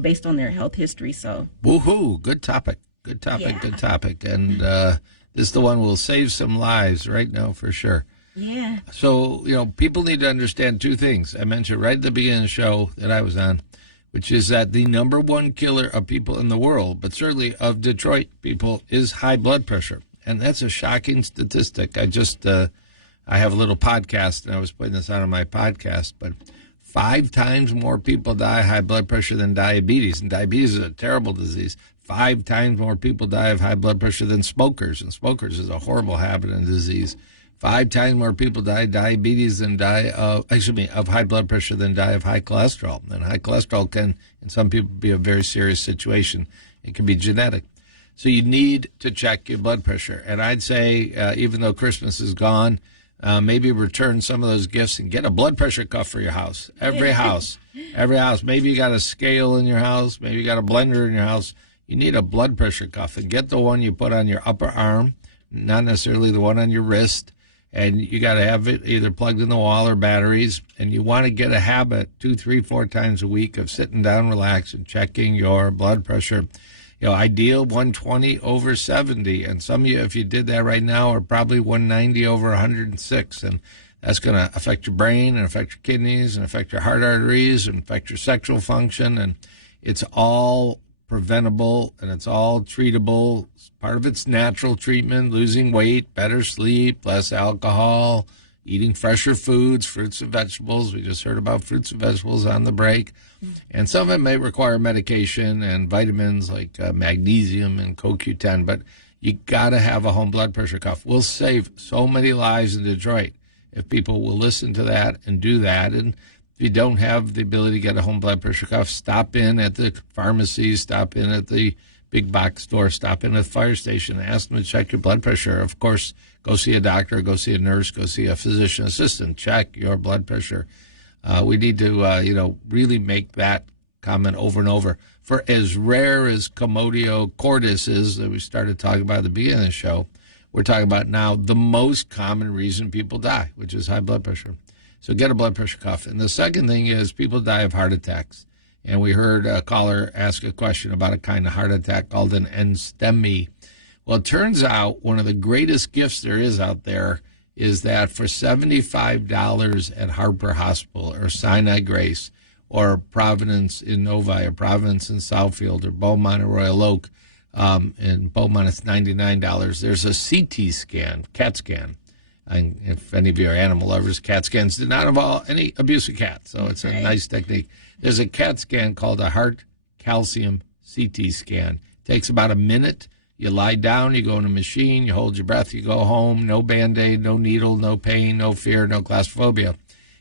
based on their health history? So, woohoo! Good topic. Yeah. Good topic. And this is the one will save some lives right now for sure. Yeah. So, people need to understand two things. I mentioned right at the beginning of the show that I was on, which is that the number one killer of people in the world, but certainly of Detroit people, is high blood pressure. And that's a shocking statistic. I have a little podcast, and I was putting this out on my podcast, but 5 times more people die of high blood pressure than diabetes. And diabetes is a terrible disease. 5 times more people die of high blood pressure than smokers. And smokers is a horrible habit and disease. 5 times more people die of diabetes than of high blood pressure than die of high cholesterol. And high cholesterol can, in some people, be a very serious situation. It can be genetic. So you need to check your blood pressure. And I'd say, even though Christmas is gone, maybe return some of those gifts and get a blood pressure cuff for your house. Every house. Maybe you got a scale in your house. Maybe you got a blender in your house. You need a blood pressure cuff, and get the one you put on your upper arm, not necessarily the one on your wrist. And you got to have it either plugged in the wall or batteries. And you want to get a habit 2, 3, 4 times a week of sitting down, relax, and checking your blood pressure. Ideal 120/70. And some of you, if you did that right now, are probably 190/106. And that's going to affect your brain and affect your kidneys and affect your heart arteries and affect your sexual function. And it's all preventable and it's all treatable. Part of it's natural treatment, losing weight, better sleep, less alcohol, eating fresher foods, fruits and vegetables. We just heard about fruits and vegetables on the break. And some of it may require medication and vitamins like magnesium and CoQ10, but you got to have a home blood pressure cuff. We'll save so many lives in Detroit if people will listen to that and do that. And if you don't have the ability to get a home blood pressure cuff, stop in at the pharmacy, stop in at the big box store, stop in at the fire station, ask them to check your blood pressure. Of course, go see a doctor, go see a nurse, go see a physician assistant, check your blood pressure. We need to, really make that comment over and over. For as rare as Commotio cordis is that we started talking about at the beginning of the show, we're talking about now the most common reason people die, which is high blood pressure. So get a blood pressure cuff. And the second thing is people die of heart attacks. And we heard a caller ask a question about a kind of heart attack called an NSTEMI. Well, it turns out one of the greatest gifts there is out there is that for $75 at Harper Hospital or Sinai Grace, or Providence in Novi, or Providence in Southfield, or Beaumont or Royal Oak. In Beaumont, it's $99. There's a CT scan, CAT scan. And if any of you are animal lovers, CAT scans do not involve any abuse of cats, so it's a nice technique. There's a CAT scan called a heart calcium CT scan. It takes about a minute. You lie down, you go in a machine, you hold your breath, you go home, no Band-Aid, no needle, no pain, no fear, no claustrophobia.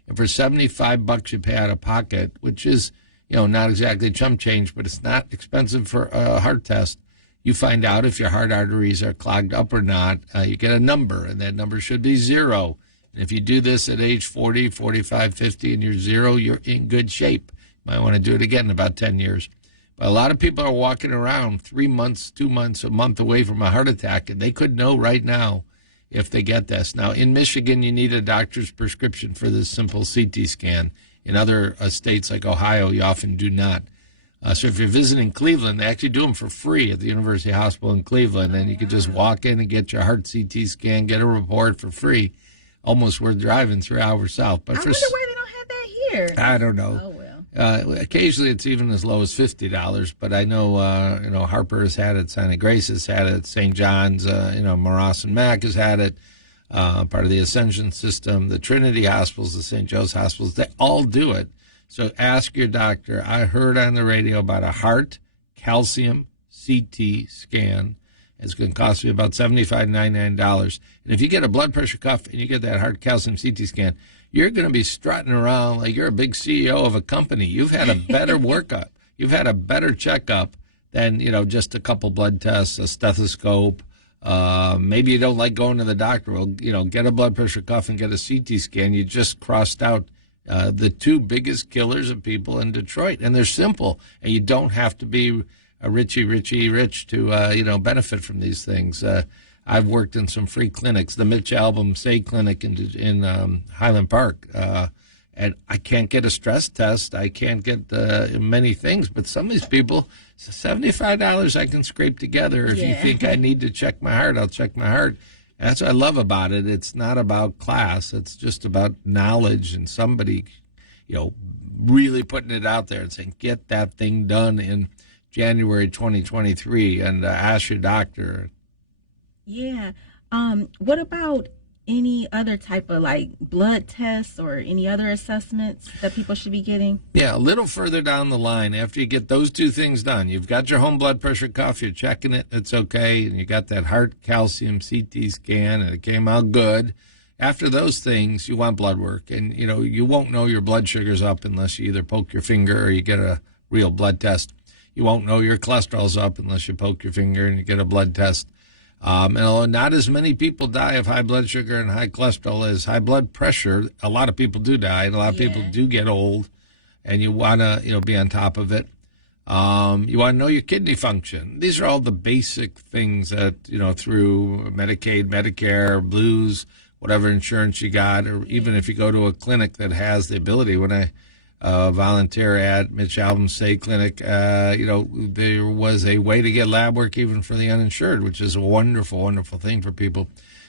And for $75 you pay out of pocket, which is, not exactly chump change, but it's not expensive for a heart test. You find out if your heart arteries are clogged up or not. You get a number, and that number should be 0. And if you do this at age 40, 45, 50, and you're 0, you're in good shape. You might want to do it again in about 10 years. But a lot of people are walking around 3 months, 2 months, a month away from a heart attack, and they could know right now if they get this. Now, in Michigan, you need a doctor's prescription for this simple CT scan. In other states like Ohio, you often do not. So if you're visiting Cleveland, they actually do them for free at the University Hospital in Cleveland, and you can just walk in and get your heart CT scan, get a report for free. Almost worth driving 3 hours south. But I wonder why they don't have that here. I don't know. Oh, well. Occasionally, it's even as low as $50, but I know, Harper has had it, Santa Grace has had it, St. John's, Morass and Mac has had it, part of the Ascension system, the Trinity Hospitals, the St. Joe's Hospitals, they all do it. So ask your doctor. I heard on the radio about a heart calcium CT scan. It's going to cost you about $75, $99. And if you get a blood pressure cuff and you get that heart calcium CT scan, you're going to be strutting around like you're a big CEO of a company. You've had a better workup. You've had a better checkup than, just a couple blood tests, a stethoscope. Maybe you don't like going to the doctor. Well, get a blood pressure cuff and get a CT scan. You just crossed out the two biggest killers of people in Detroit. And they're simple. And you don't have to be a rich to, benefit from these things. I've worked in some free clinics, the Mitch Albom Say Clinic in Highland Park, and I can't get a stress test. I can't get many things, but some of these people, $75 I can scrape together. If you think I need to check my heart, I'll check my heart. And that's what I love about it. It's not about class. It's just about knowledge and somebody, really putting it out there and saying, get that thing done in January 2023 and ask your doctor. Yeah. What about any other type of blood tests or any other assessments that people should be getting? Yeah, a little further down the line, after you get those two things done, you've got your home blood pressure cuff, you're checking it, it's okay, and you got that heart calcium CT scan, and it came out good. After those things, you want blood work, and you won't know your blood sugar's up unless you either poke your finger or you get a real blood test. You won't know your cholesterol's up unless you poke your finger and you get a blood test. And although not as many people die of high blood sugar and high cholesterol as high blood pressure, a lot of people do die, and a lot of people do get old, and you want to, be on top of it. You want to know your kidney function. These are all the basic things that, through Medicaid, Medicare, Blues, whatever insurance you got, or even if you go to a clinic that has the ability. When I volunteer at Mitch Albom Say Clinic, there was a way to get lab work even for the uninsured, which is a wonderful, wonderful thing for people.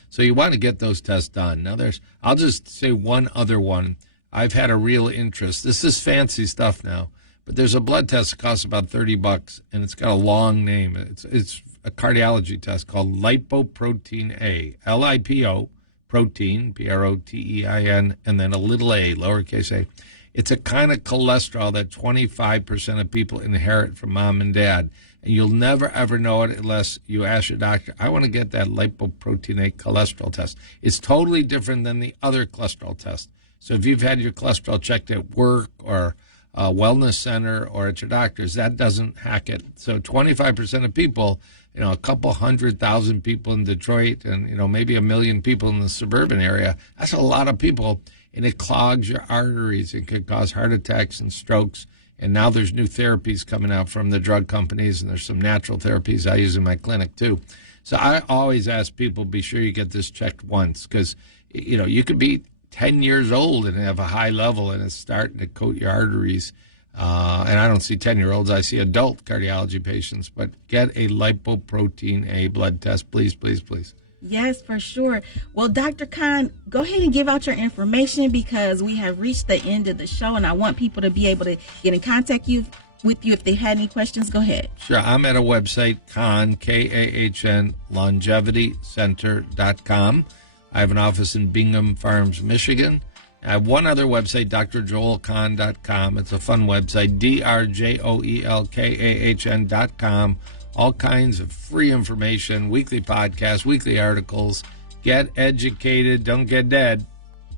So you want to get those tests done. Now I'll just say one other one. I've had a real interest. This is fancy stuff now, but there's a blood test that costs about $30, and it's got a long name. It's a cardiology test called lipoprotein A, LIPO, protein, PROTEIN, and then a little a, lowercase a. It's a kind of cholesterol that 25% of people inherit from mom and dad. And you'll never, ever know it unless you ask your doctor, I want to get that lipoprotein A cholesterol test. It's totally different than the other cholesterol test. So if you've had your cholesterol checked at work or a wellness center or at your doctor's, that doesn't hack it. So 25% of people, a couple 100,000 people in Detroit and, maybe 1 million people in the suburban area, that's a lot of people. And it clogs your arteries. It could cause heart attacks and strokes. And now there's new therapies coming out from the drug companies, and there's some natural therapies I use in my clinic too. So I always ask people, be sure you get this checked once, because, you could be 10 years old and have a high level and it's starting to coat your arteries. And I don't see 10-year-olds. I see adult cardiology patients. But get a lipoprotein A blood test, please, please, please. Yes, for sure. Well, Dr. Khan, go ahead and give out your information because we have reached the end of the show and I want people to be able to get in contact with you if they had any questions. Go ahead. Sure. I'm at a website, Kahn, Kahn, longevitycenter.com. I have an office in Bingham Farms, Michigan. I have one other website, drjoelkahn.com. It's a fun website, drjoelkahn.com. All kinds of free information, weekly podcasts, weekly articles. Get educated. Don't get dead.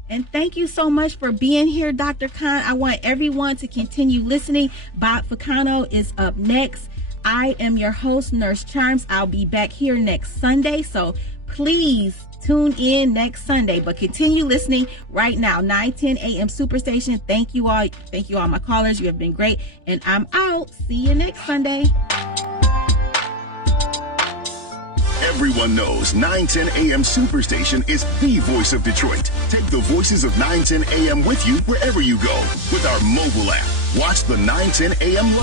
And thank you so much for being here, Dr. Khan. I want everyone to continue listening. Bob Ficano is up next. I am your host, Nurse Charms. I'll be back here next Sunday, so please tune in next Sunday. But continue listening right now, 9:10 a.m. Superstation. Thank you all. Thank you all my callers. You have been great. And I'm out. See you next Sunday. Everyone knows 910 AM Superstation is the voice of Detroit. Take the voices of 910 AM with you wherever you go with our mobile app. Watch the 910 AM